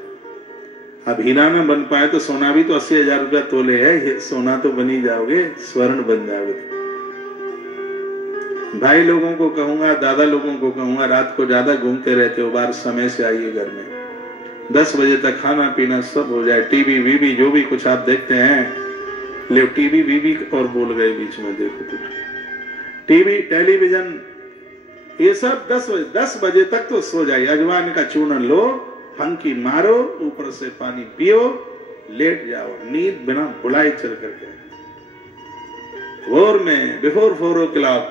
अब हीरा न बन पाए तो सोना भी तो 80,000 रुपया तोले है, सोना तो बनी जाओगे, स्वर्ण बन जाओगे। भाई लोगों को कहूंगा, दादा लोगों को कहूंगा, रात को ज्यादा घूमते रहते हो, बार समय से आइए घर में। 10 बजे तक खाना पीना सब हो जाए। टीवी वीवी जो भी कुछ आप देखते हैं, ले टीवी वीवी और बोल गए बीच में, देखो कुछ टीवी टेलीविजन ये सब 10 बजे तक तो सो जाइए। अजवाइन का चूर्ण लो, फंकी मारो, ऊपर से पानी पियो, लेट जाओ, नींद बिना बुलाए चल करके। भोर में बिफोर 4 o'clock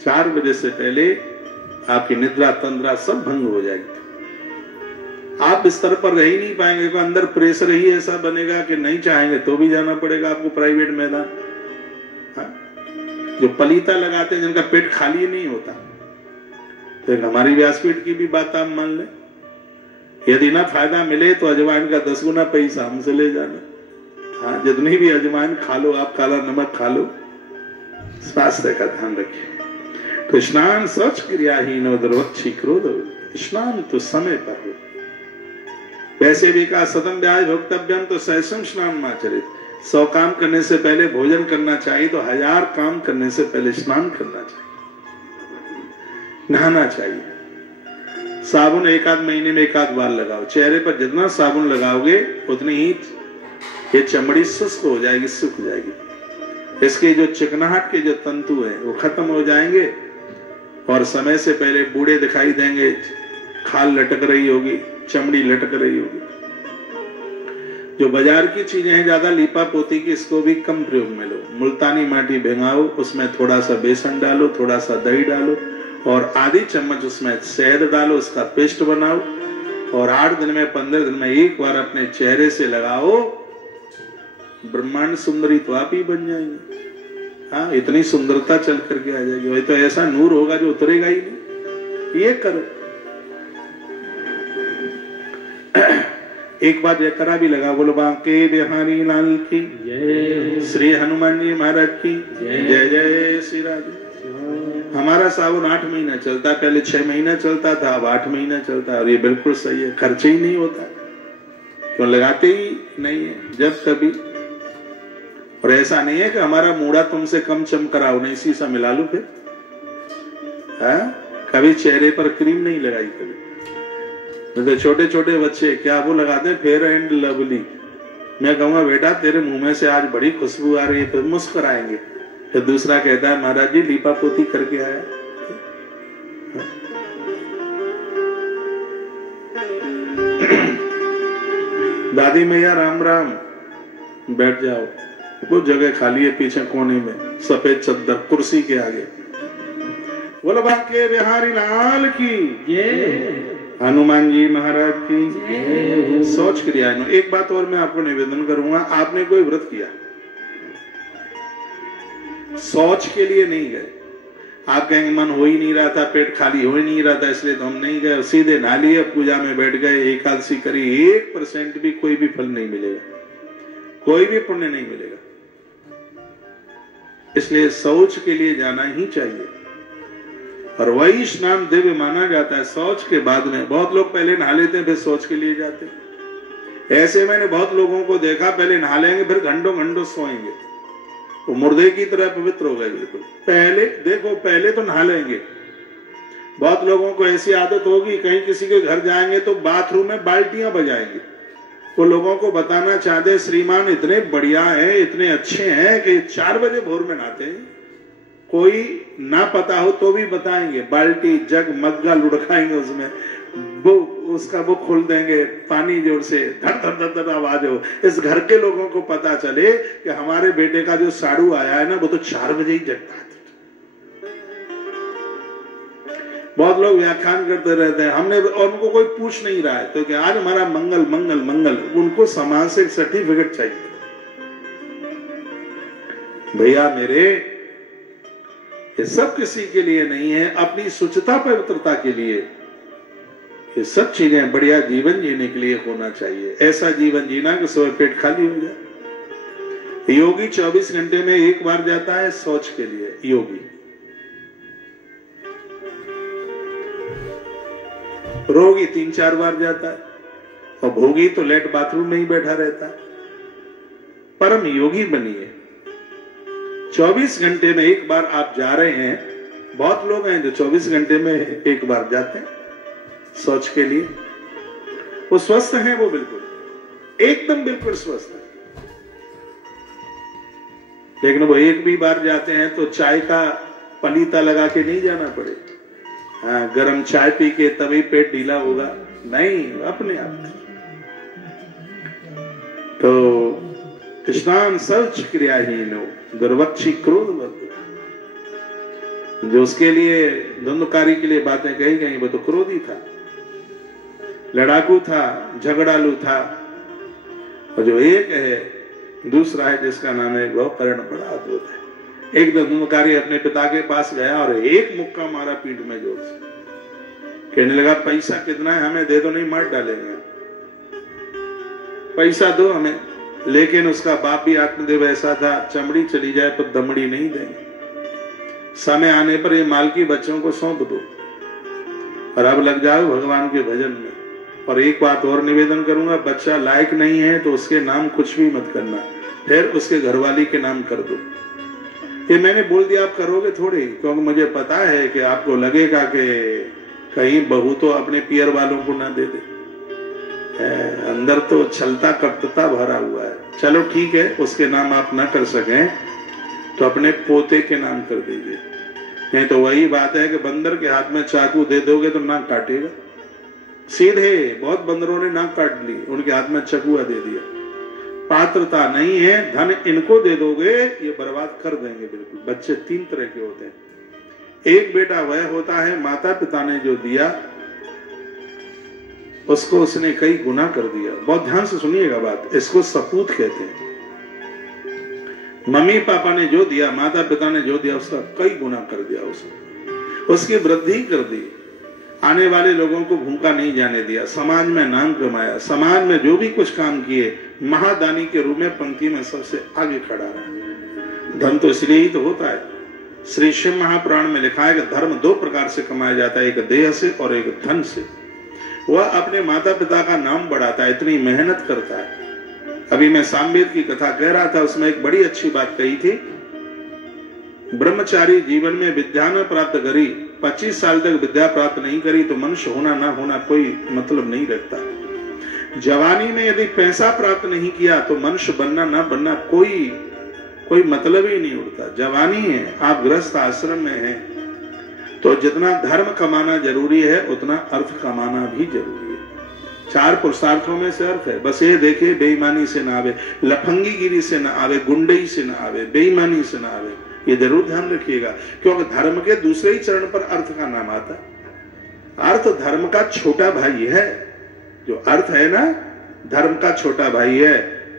4 बजे से पहले आपकी निद्रा तंद्रा सब भंग हो जाएगी। आप बिस्तर पर रह ही नहीं पाएंगे, तो अंदर प्रेशर ही ऐसा बनेगा कि नहीं चाहेंगे तो भी जाना पड़ेगा आपको प्राइवेट मैदान। जो पलीता लगाते हैं जिनका पेट खाली नहीं होता, तो हमारी व्यासपीठ की भी बात आप मान लें। यदि ना फायदा मिले तो अजवाइन का 10 गुना पैसा हमसे ले जाना। हाँ, जितनी भी अजवाइन खा लो आप, काला नमक खा लो, स्वास्थ्य का ध्यान रखिए। तो स्नान स्वच्छ क्रियाहीन द्रवच्छी क्रोध, स्नान तो समय पर हो। वैसे भी कहा सतम व्याय भोक्तव्यम तो सहसम स्नान माचरित। 100 काम करने से पहले भोजन करना चाहिए, तो 1000 काम करने से पहले स्नान करना चाहिए, नहाना चाहिए। साबुन 1-8 महीने में 1-8 बार लगाओ। चेहरे पर जितना साबुन लगाओगे उतनी ही ये चमड़ी शुष्क हो जाएगी, सूख जाएगी। इसके जो चिकनाहट के जो तंतु हैं वो खत्म हो जाएंगे और समय से पहले बूढ़े दिखाई देंगे। खाल लटक रही होगी, चमड़ी लटक रही होगी। जो बाजार की चीजें हैं ज्यादा लीपा पोती की, इसको भी कम प्रयोग में लो। मुल्तानी माटी भिंगाओ, उसमें थोड़ा सा बेसन डालो, थोड़ा सा दही डालो और आधी चम्मच उसमें शहद डालो, उसका पेस्ट बनाओ और 8 दिन में 15 दिन में एक बार अपने चेहरे से लगाओ। ब्रह्मांड सुंदरी तो आप ही बन जाएंगे। हाँ, इतनी सुंदरता चल करके आ जाएगी। वही तो ऐसा नूर होगा जो उतरेगा ही नहीं। ये करो। एक बार जयकारा भी लगा, बोलो बांके बिहारी लाल की जय, श्री हनुमान जी महाराज की जय, जय श्री राधे। हमारा सावन 8 महीना चलता, पहले 6 महीना चलता था, अब 8 महीना चलता है। और ये बिल्कुल सही है, खर्च ही नहीं होता, क्यों लगाते ही नहीं है जब कभी। और ऐसा नहीं है कि हमारा मूड़ा तुमसे कम चमकराओ, नहीं शीशा मिला लो फिर। कभी चेहरे पर क्रीम नहीं लगाई कभी। तो छोटे छोटे बच्चे क्या वो लगाते हैं फेयर एंड लवली। मैं कहूंगा बेटा तेरे मुंह में से आज बड़ी खुशबू आ रही है, फिर मुस्कुराएंगे। फिर दूसरा कहता है महाराज जी लीपा पोती करके आया। दादी मैया राम राम, बैठ जाओ। वो जगह खाली है पीछे कोने में, सफेद चद्दर कुर्सी के आगे। बोलो बांके बिहारी लाल की जय, हनुमान जी महाराज की। सोच क्रिया। एक बात और मैं आपको निवेदन करूंगा, आपने कोई व्रत किया, सोच के लिए नहीं गए। आप कहेंगे मन हो ही नहीं रहा था, पेट खाली हो ही नहीं रहा था, इसलिए तो हम नहीं गए, सीधे नहा लिए, पूजा में बैठ गए, एकादशी करी, 1% भी कोई भी फल नहीं मिलेगा, कोई भी पुण्य नहीं मिलेगा। इसलिए शौच के लिए जाना ही चाहिए, और वही स्नान दिव्य माना जाता है। शौच के बाद में बहुत लोग पहले नहा लेते हैं फिर शौच के लिए जाते हैं। ऐसे मैंने बहुत लोगों को देखा, पहले नहा लेंगे फिर घंटों घंटों सोएंगे, वो मुर्दे की तरह पवित्र हो गए बिल्कुल। पहले देखो, पहले तो नहा लेंगे। बहुत लोगों को ऐसी आदत होगी, कहीं किसी के घर जाएंगे तो बाथरूम में बाल्टियां बजाएंगे। वो लोगों को बताना चाहते श्रीमान इतने बढ़िया हैं, इतने अच्छे हैं कि 4 बजे भोर में नहाते हैं। कोई ना पता हो तो भी बताएंगे, बाल्टी जग मग्गा लुढ़काएंगे, उसमें वो खोल देंगे, पानी जोर से धड़ धड़ धड़ धड़ आवाज हो। इस घर के लोगों को पता चले कि हमारे बेटे का जो साड़ू आया है ना, वो तो 4 बजे ही जगता है। बहुत लोग व्याख्यान करते रहते हैं, हमने और उनको कोई पूछ नहीं रहा है तो कि आज हमारा मंगल मंगल मंगल, उनको समाज से सर्टिफिकेट चाहिए। भैया मेरे, ये सब किसी के लिए नहीं है, अपनी शुचिता पवित्रता के लिए ये सब चीजें बढ़िया जीवन जीने के लिए होना चाहिए। ऐसा जीवन जीना कि सुबह पेट खाली हो जाए। योगी 24 घंटे में एक बार जाता है शौच के लिए, योगी। रोगी 3-4 बार जाता है, और भोगी तो लेट बाथरूम में ही बैठा रहता है। परम योगी बनिए, 24 घंटे में एक बार आप जा रहे हैं। बहुत लोग हैं जो 24 घंटे में एक बार जाते हैं शौच के लिए, वो स्वस्थ हैं, वो बिल्कुल एकदम बिल्कुल स्वस्थ है। लेकिन वो एक भी बार जाते हैं तो चाय का पलीता लगा के नहीं जाना पड़े, हाँ गरम चाय पी के तभी पेट ढीला होगा, नहीं, अपने आप। तो स्नान शौच क्रियाहीन हो, दुर्वक्षी क्रोध वर्ग, जो उसके लिए धुंधकारी के लिए बातें कही गई, वो तो क्रोधी था, लड़ाकू था, झगड़ालू था। और जो एक है दूसरा है जिसका नाम है गौकर्ण, बड़ा अद्भुत है। एक धुंधकारी अपने पिता के पास गया और एक मुक्का मारा पीठ में जोर से, कहने लगा पैसा कितना है, हमें दे दो, नहीं मार डालेंगे, पैसा दो हमें। लेकिन उसका बाप भी आत्मदेव ऐसा था, चमड़ी चली जाए तो दमड़ी नहीं देंगे, समय आने पर ये मालकी बच्चों को सौंप दो और अब लग जाओ भगवान के भजन में। और एक बात और निवेदन करूंगा, बच्चा लायक नहीं है तो उसके नाम कुछ भी मत करना, फिर उसके घरवाली के नाम कर दो। ये मैंने बोल दिया, आप करोगे थोड़ी, क्योंकि मुझे पता है कि आपको लगेगा कि कहीं बहू तो अपने पियर वालों को ना दे दे, अंदर तो छलता कपटता भरा हुआ है। चलो ठीक है, उसके नाम आप ना कर सकें तो अपने पोते के नाम कर दीजिए। नहीं तो वही बात है कि बंदर के हाथ में चाकू दे दोगे तो नाक काटेगा, सीधे। बहुत बंदरों ने नाक काट ली, उनके हाथ में चकुआ दे दिया। पात्रता नहीं है, धन इनको दे दोगे ये बर्बाद कर देंगे बिल्कुल। बच्चे 3 तरह के होते हैं। एक बेटा वह होता है माता पिता ने जो दिया उसको उसने कई गुना कर दिया। बहुत ध्यान से सुनिएगा बात, इसको सपूत कहते हैं। मम्मी पापा ने जो दिया, माता पिता ने जो दिया, उसका कई गुना कर दिया, उसकी वृद्धि कर दी। आने वाले लोगों को भूखा नहीं जाने दिया, समाज में नाम कमाया, समाज में जो भी कुछ काम किए, महादानी के रूप में पंक्ति में सबसे आगे खड़ा रहा। धन तो इसलिए ही तो होता है। श्री शिव महापुराण में लिखा है कि धर्म 2 प्रकार से कमाया जाता है, एक देह से और एक धन से। वह अपने माता पिता का नाम बढ़ाता है, इतनी मेहनत करता है। अभी मैं सामवेद की कथा कह रहा था, उसमें एक बड़ी अच्छी बात कही थी। ब्रह्मचारी जीवन में विद्या न प्राप्त करी, 25 साल तक विद्या प्राप्त नहीं करी तो मनुष्य होना ना होना कोई मतलब नहीं रखता। जवानी में यदि पैसा प्राप्त नहीं किया तो मनुष्य बनना ना बनना कोई मतलब ही नहीं उठता। जवानी है, आप गृहस्थ आश्रम में हैं, तो जितना धर्म कमाना जरूरी है उतना अर्थ कमाना भी जरूरी है। चार पुरुषार्थों में से अर्थ है। बस ये देखे बेईमानी से ना आवे, लफंगीगिरी से ना आवे, गुंडई से ना आवे, बेईमानी से ना आवे, ये जरूर ध्यान रखिएगा, क्योंकि धर्म के दूसरे ही चरण पर अर्थ का नाम आता। अर्थ धर्म का छोटा भाई है। जो अर्थ है ना, धर्म का छोटा भाई है।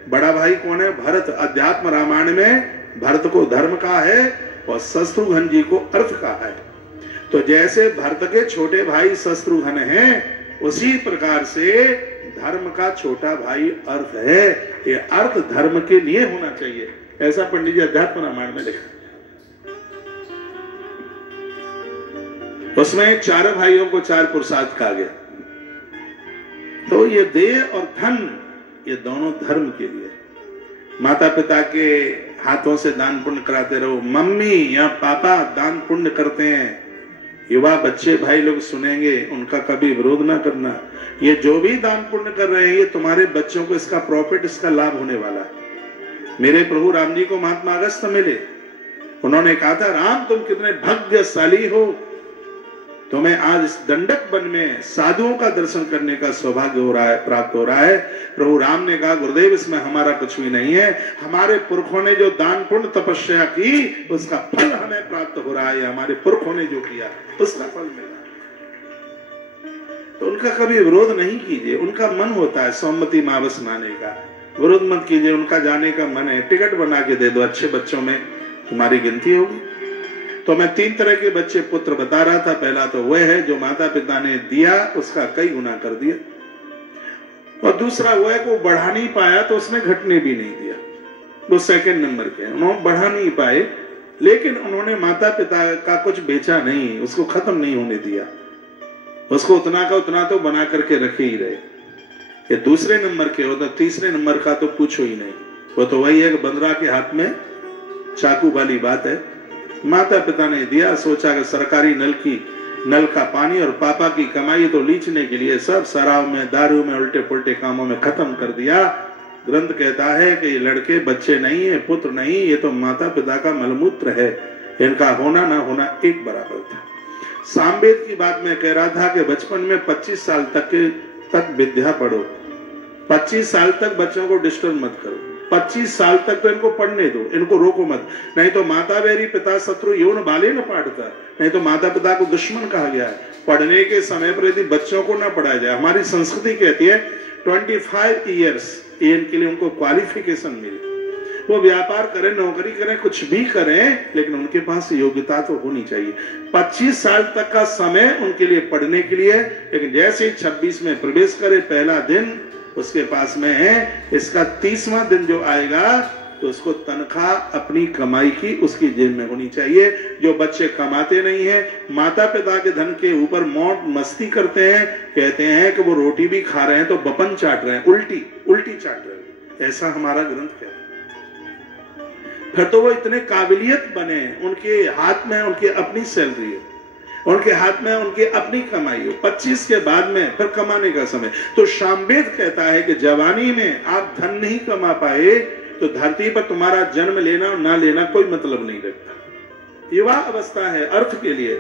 बड़ा भाई कौन है? भरत। अध्यात्म रामायण में भरत को धर्म कहा है और शत्रुघ्न जी को अर्थ कहा है। तो जैसे भरत के छोटे भाई शत्रुघ्न हैं, उसी प्रकार से धर्म का छोटा भाई अर्थ है। ये अर्थ धर्म के लिए होना चाहिए, ऐसा पंडित जी अध्यात्म रामायण में लिखा। उसमें चार भाइयों को चार पुरुषार्थ कहा गया। तो ये देह और धन, ये दोनों धर्म के लिए। माता पिता के हाथों से दान पुण्य कराते रहो। मम्मी या पापा दान पुण्य करते हैं, युवा बच्चे भाई लोग सुनेंगे, उनका कभी विरोध ना करना। ये जो भी दान पुण्य कर रहे हैं, ये तुम्हारे बच्चों को इसका प्रॉफिट, इसका लाभ होने वाला है। मेरे प्रभु राम जी को महात्मा अगस्त मिले, उन्होंने कहा था, राम तुम कितने भाग्यशाली हो, तुम्हें आज इस दंडक वन में साधुओं का दर्शन करने का सौभाग्य हो रहा है, प्राप्त हो रहा है। प्रभु राम ने कहा, गुरुदेव इसमें हमारा कुछ भी नहीं है, हमारे पुरखों ने जो दान पुण्य तपस्या की उसका फल हमें प्राप्त हो रहा है, हमारे पुरखों ने जो किया उसका फल मिला। तो उनका कभी विरोध नहीं कीजिए। उनका मन होता है सोमवती मावस नाने का, विरोध मत कीजिए। उनका जाने का मन है, टिकट बना के दे दो, अच्छे बच्चों में तुम्हारी गिनती होगी। तो मैं 3 तरह के बच्चे पुत्र बता रहा था। पहला तो वह है जो माता पिता ने दिया उसका कई गुना कर दिया, और दूसरा वह है को बढ़ा नहीं पाया तो उसने घटने भी नहीं दिया। वो सेकंड नंबर के, उन्होंने बढ़ा नहीं पाए लेकिन उन्होंने माता पिता का कुछ बेचा नहीं, उसको खत्म नहीं होने दिया, उसको उतना का उतना तो बना करके रखे ही रहे। ये दूसरे नंबर के होता। तीसरे नंबर का तो पूछो ही नहीं। वो तो वही है कि बंदरा के हाथ में चाकू वाली बात है। माता पिता ने दिया, सोचा कि सरकारी नल का पानी और पापा की कमाई तो लीचने के लिए सब शराब में, दारू में, उल्टे पुल्टे कामों में खत्म कर दिया। ग्रंथ कहता है कि ये लड़के बच्चे नहीं है, पुत्र नहीं, ये तो माता पिता का मलमूत्र है, इनका होना ना होना एक बराबर था। सामवेद की बात मैं कह रहा था कि बचपन में 25 साल तक विद्या पढ़ो। 25 साल तक बच्चों को डिस्टर्ब मत करो। 25 साल तक तो इनको पढ़ने दो, इनको रोको मत। नहीं तो माता वेरी पिता शत्रु यौन बाले न पाठता, नहीं तो माता पिता को दुश्मन कहा गया है। पढ़ने के समय पर यदि बच्चों को ना पढ़ाया जाए, हमारी संस्कृति कहती है 25 ईयर्स इनके लिए उनको क्वालिफिकेशन मिले, वो व्यापार करें, नौकरी करें, कुछ भी करें, लेकिन उनके पास योग्यता तो होनी चाहिए। 25 साल तक का समय उनके लिए पढ़ने के लिए, लेकिन जैसे 26 में प्रवेश करे पहला दिन उसके पास में है, इसका 30वां दिन जो आएगा तो उसको तनख्वाह अपनी कमाई की उसकी जेब में होनी चाहिए। जो बच्चे कमाते नहीं हैं, माता पिता के धन के ऊपर मौज मस्ती करते हैं, कहते हैं कि वो रोटी भी खा रहे हैं तो बपन चाट रहे हैं, उल्टी चाट रहे हैं, ऐसा हमारा ग्रंथ कहता है। फिर तो वो इतने काबिलियत बने, उनके हाथ में उनकी अपनी सैलरी है, उनके हाथ में उनकी अपनी कमाई हो। 25 के बाद में फिर कमाने का समय। तो सामवेद कहता है कि जवानी में आप धन नहीं कमा पाए तो धरती पर तुम्हारा जन्म लेना और ना लेना कोई मतलब नहीं रखता। युवा अवस्था है अर्थ के लिए,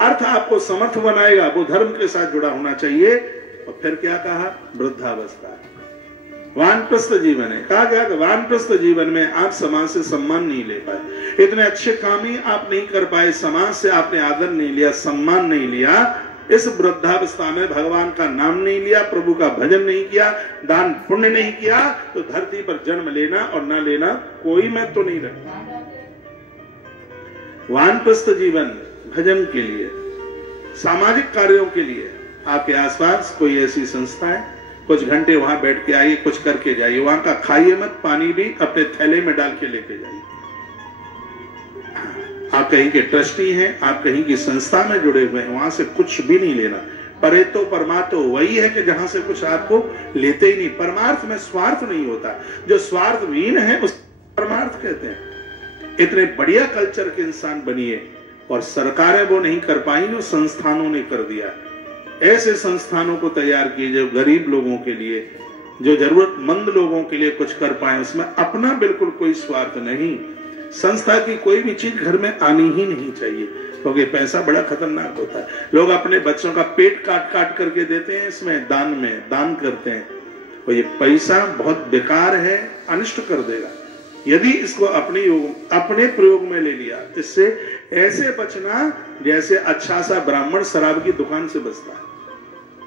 अर्थ आपको समर्थ बनाएगा, वो धर्म के साथ जुड़ा होना चाहिए। और फिर क्या कहा? वृद्धावस्था, वानप्रस्थ जीवन है। कहा गया कि वानप्रस्थ जीवन में आप समाज से सम्मान नहीं ले पाए, इतने अच्छे काम ही आप नहीं कर पाए, समाज से आपने आदर नहीं लिया, सम्मान नहीं लिया। इस वृद्धावस्था में भगवान का नाम नहीं लिया, प्रभु का भजन नहीं किया, दान पुण्य नहीं किया, तो धरती पर जन्म लेना और ना लेना कोई महत्व नहीं रखता। वानप्रस्थ जीवन भजन के लिए, सामाजिक कार्यों के लिए आपके आसपास कोई ऐसी संस्था है, कुछ घंटे वहां बैठ के आइए, कुछ करके जाइए। वहां का खाइए मत, पानी भी अपने थैले में डाल के लेके जाइए। आप कहीं के ट्रस्टी हैं, आप कहीं की संस्था में जुड़े हुए हैं, वहां से कुछ भी नहीं लेना। परेतो परमातो वही है कि जहां से कुछ आपको लेते ही नहीं। परमार्थ में स्वार्थ नहीं होता, जो स्वार्थहीन है उस परमार्थ कहते हैं। इतने बढ़िया कल्चर के इंसान बनिए, और सरकारें वो नहीं कर पाई जो संस्थानों ने कर दिया। ऐसे संस्थानों को तैयार कीजिए गरीब लोगों के लिए, जो जरूरतमंद लोगों के लिए कुछ कर पाए, उसमें अपना बिल्कुल कोई स्वार्थ नहीं। संस्था की कोई भी चीज घर में आनी ही नहीं चाहिए। क्योंकि पैसा बड़ा खतरनाक होता है। लोग अपने बच्चों का पेट काट काट करके देते हैं, इसमें दान करते हैं, और ये पैसा बहुत बेकार है, अनिष्ट कर देगा। यदि इसको अपने प्रयोग में ले लिया, इससे ऐसे बचना जैसे अच्छा सा ब्राह्मण शराब की दुकान से बचता है।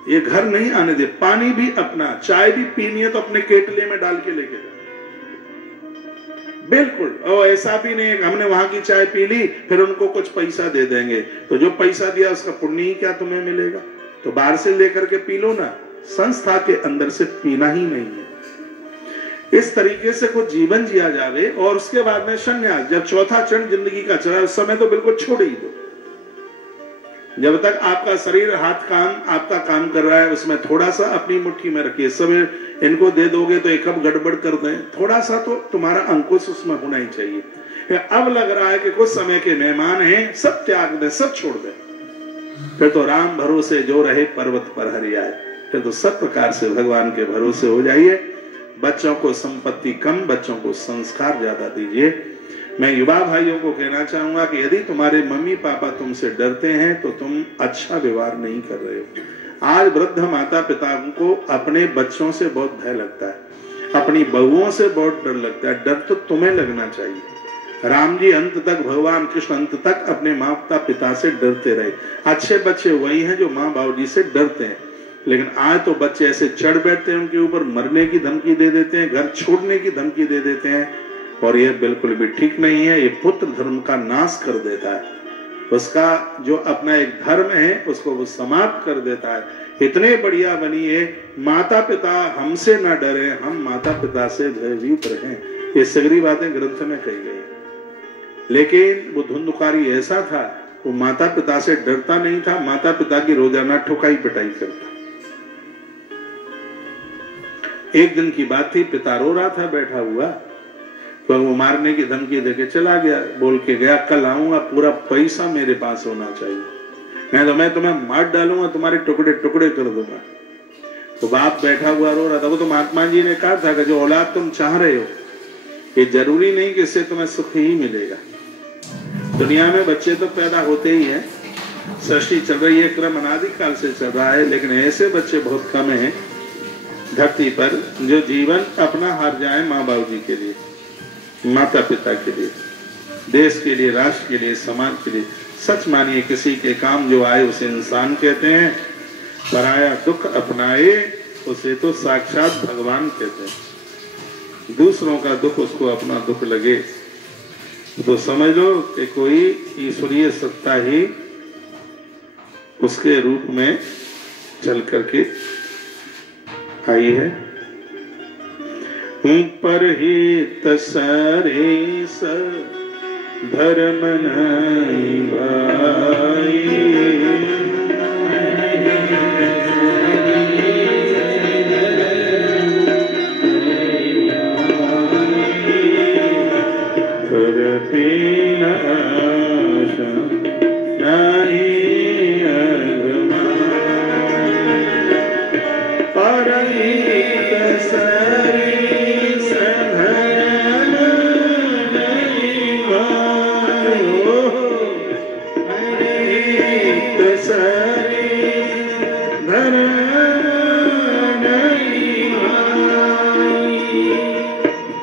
ये घर नहीं आने दे। पानी भी अपना, चाय भी पीनी है तो अपने केटले में डाल के लेके जाए, बिल्कुल। और ऐसा भी नहीं है हमने वहां की चाय पी ली फिर उनको कुछ पैसा दे देंगे, तो जो पैसा दिया उसका पुण्य ही क्या तुम्हें मिलेगा? तो बाहर से लेकर के पी लो ना, संस्था के अंदर से पीना ही नहीं है। इस तरीके से कुछ जीवन जिया जावे, और उसके बाद में संन्यास। जब चौथा चरण जिंदगी का चला, उस समय तो बिल्कुल छोड़ ही दो। जब तक आपका शरीर हाथ कान आपका काम कर रहा है, उसमें थोड़ा सा अपनी मुट्ठी में रखिए। सब इनको दे दोगे तो एक अब गड़बड़ कर दें, थोड़ा सा तो तुम्हारा अंकुश उसमें होना ही चाहिए। अब लग रहा है कि कुछ समय के मेहमान हैं, सब त्याग दें, सब छोड़ दें, फिर तो राम भरोसे जो रहे पर्वत पर हरियाए। फिर तो सब प्रकार से भगवान के भरोसे हो जाइए। बच्चों को संपत्ति कम, बच्चों को संस्कार ज्यादा दीजिए। मैं युवा भाइयों को कहना चाहूंगा कि यदि तुम्हारे मम्मी पापा तुमसे डरते हैं तो तुम अच्छा व्यवहार नहीं कर रहे हो। आज वृद्ध माता पिता को अपने बच्चों से बहुत भय लगता है, अपनी बहुओं से बहुत डर लगता है। डर तो तुम्हें लगना चाहिए। राम जी अंत तक, भगवान कृष्ण अंत तक अपने माता पिता से डरते रहे। अच्छे बच्चे वही हैं जो माँ बाबू जी से डरते हैं। लेकिन आज तो बच्चे ऐसे चढ़ बैठते हैं उनके ऊपर, मरने की धमकी दे देते हैं, घर छोड़ने की धमकी दे देते हैं, और यह बिल्कुल भी ठीक नहीं है। ये पुत्र धर्म का नाश कर देता है, उसका जो अपना एक धर्म है उसको वो समाप्त कर देता है। इतने बढ़िया बनिए, माता पिता हमसे ना डरे, हम माता पिता से भयभीत रहें। ये सगरी बातें ग्रंथ में कही गई। लेकिन वो धुंधुकारी ऐसा था, वो माता पिता से डरता नहीं था, माता पिता की रोजाना ठुकाई पिटाई करता। एक दिन की बात थी, पिता रो रहा था बैठा हुआ, तो वो मारने की धमकी देके चला गया। बोल के गया, कल आऊंगा, पूरा पैसा मेरे पास होना चाहिए, नहीं तो मैं तुम्हें मार डालूंगा, तुम्हारे टुकड़े टुकड़े कर दूंगा। तो बाप बैठा हुआ रो रहा था। वो तो महात्मा जी ने कहा था कि जो औलाद तुम चाह रहे हो, ये जरूरी नहीं कि इससे तुम्हें सुख ही मिलेगा। दुनिया में बच्चे तो पैदा होते ही हैं, सृष्टि चल रही है, क्रम अनादिकाल से चल रहा है, लेकिन ऐसे बच्चे बहुत कम हैं धरती पर जो जीवन अपना हार जाए माँ बाबू जी के लिए, माता पिता के लिए, देश के लिए, राष्ट्र के लिए, समाज के लिए। सच मानिए, किसी के काम जो आए उसे इंसान कहते हैं, पराया दुख अपनाए उसे तो साक्षात भगवान कहते हैं। दूसरों का दुख उसको अपना दुख लगे तो समझ लो कि कोई ईश्वरीय सत्ता ही उसके रूप में चल करके आई है। पर ही तसरे स धर्म नहीं भाई, पर पीना आशा नहीं अगमा, पर ही तसरे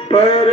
पर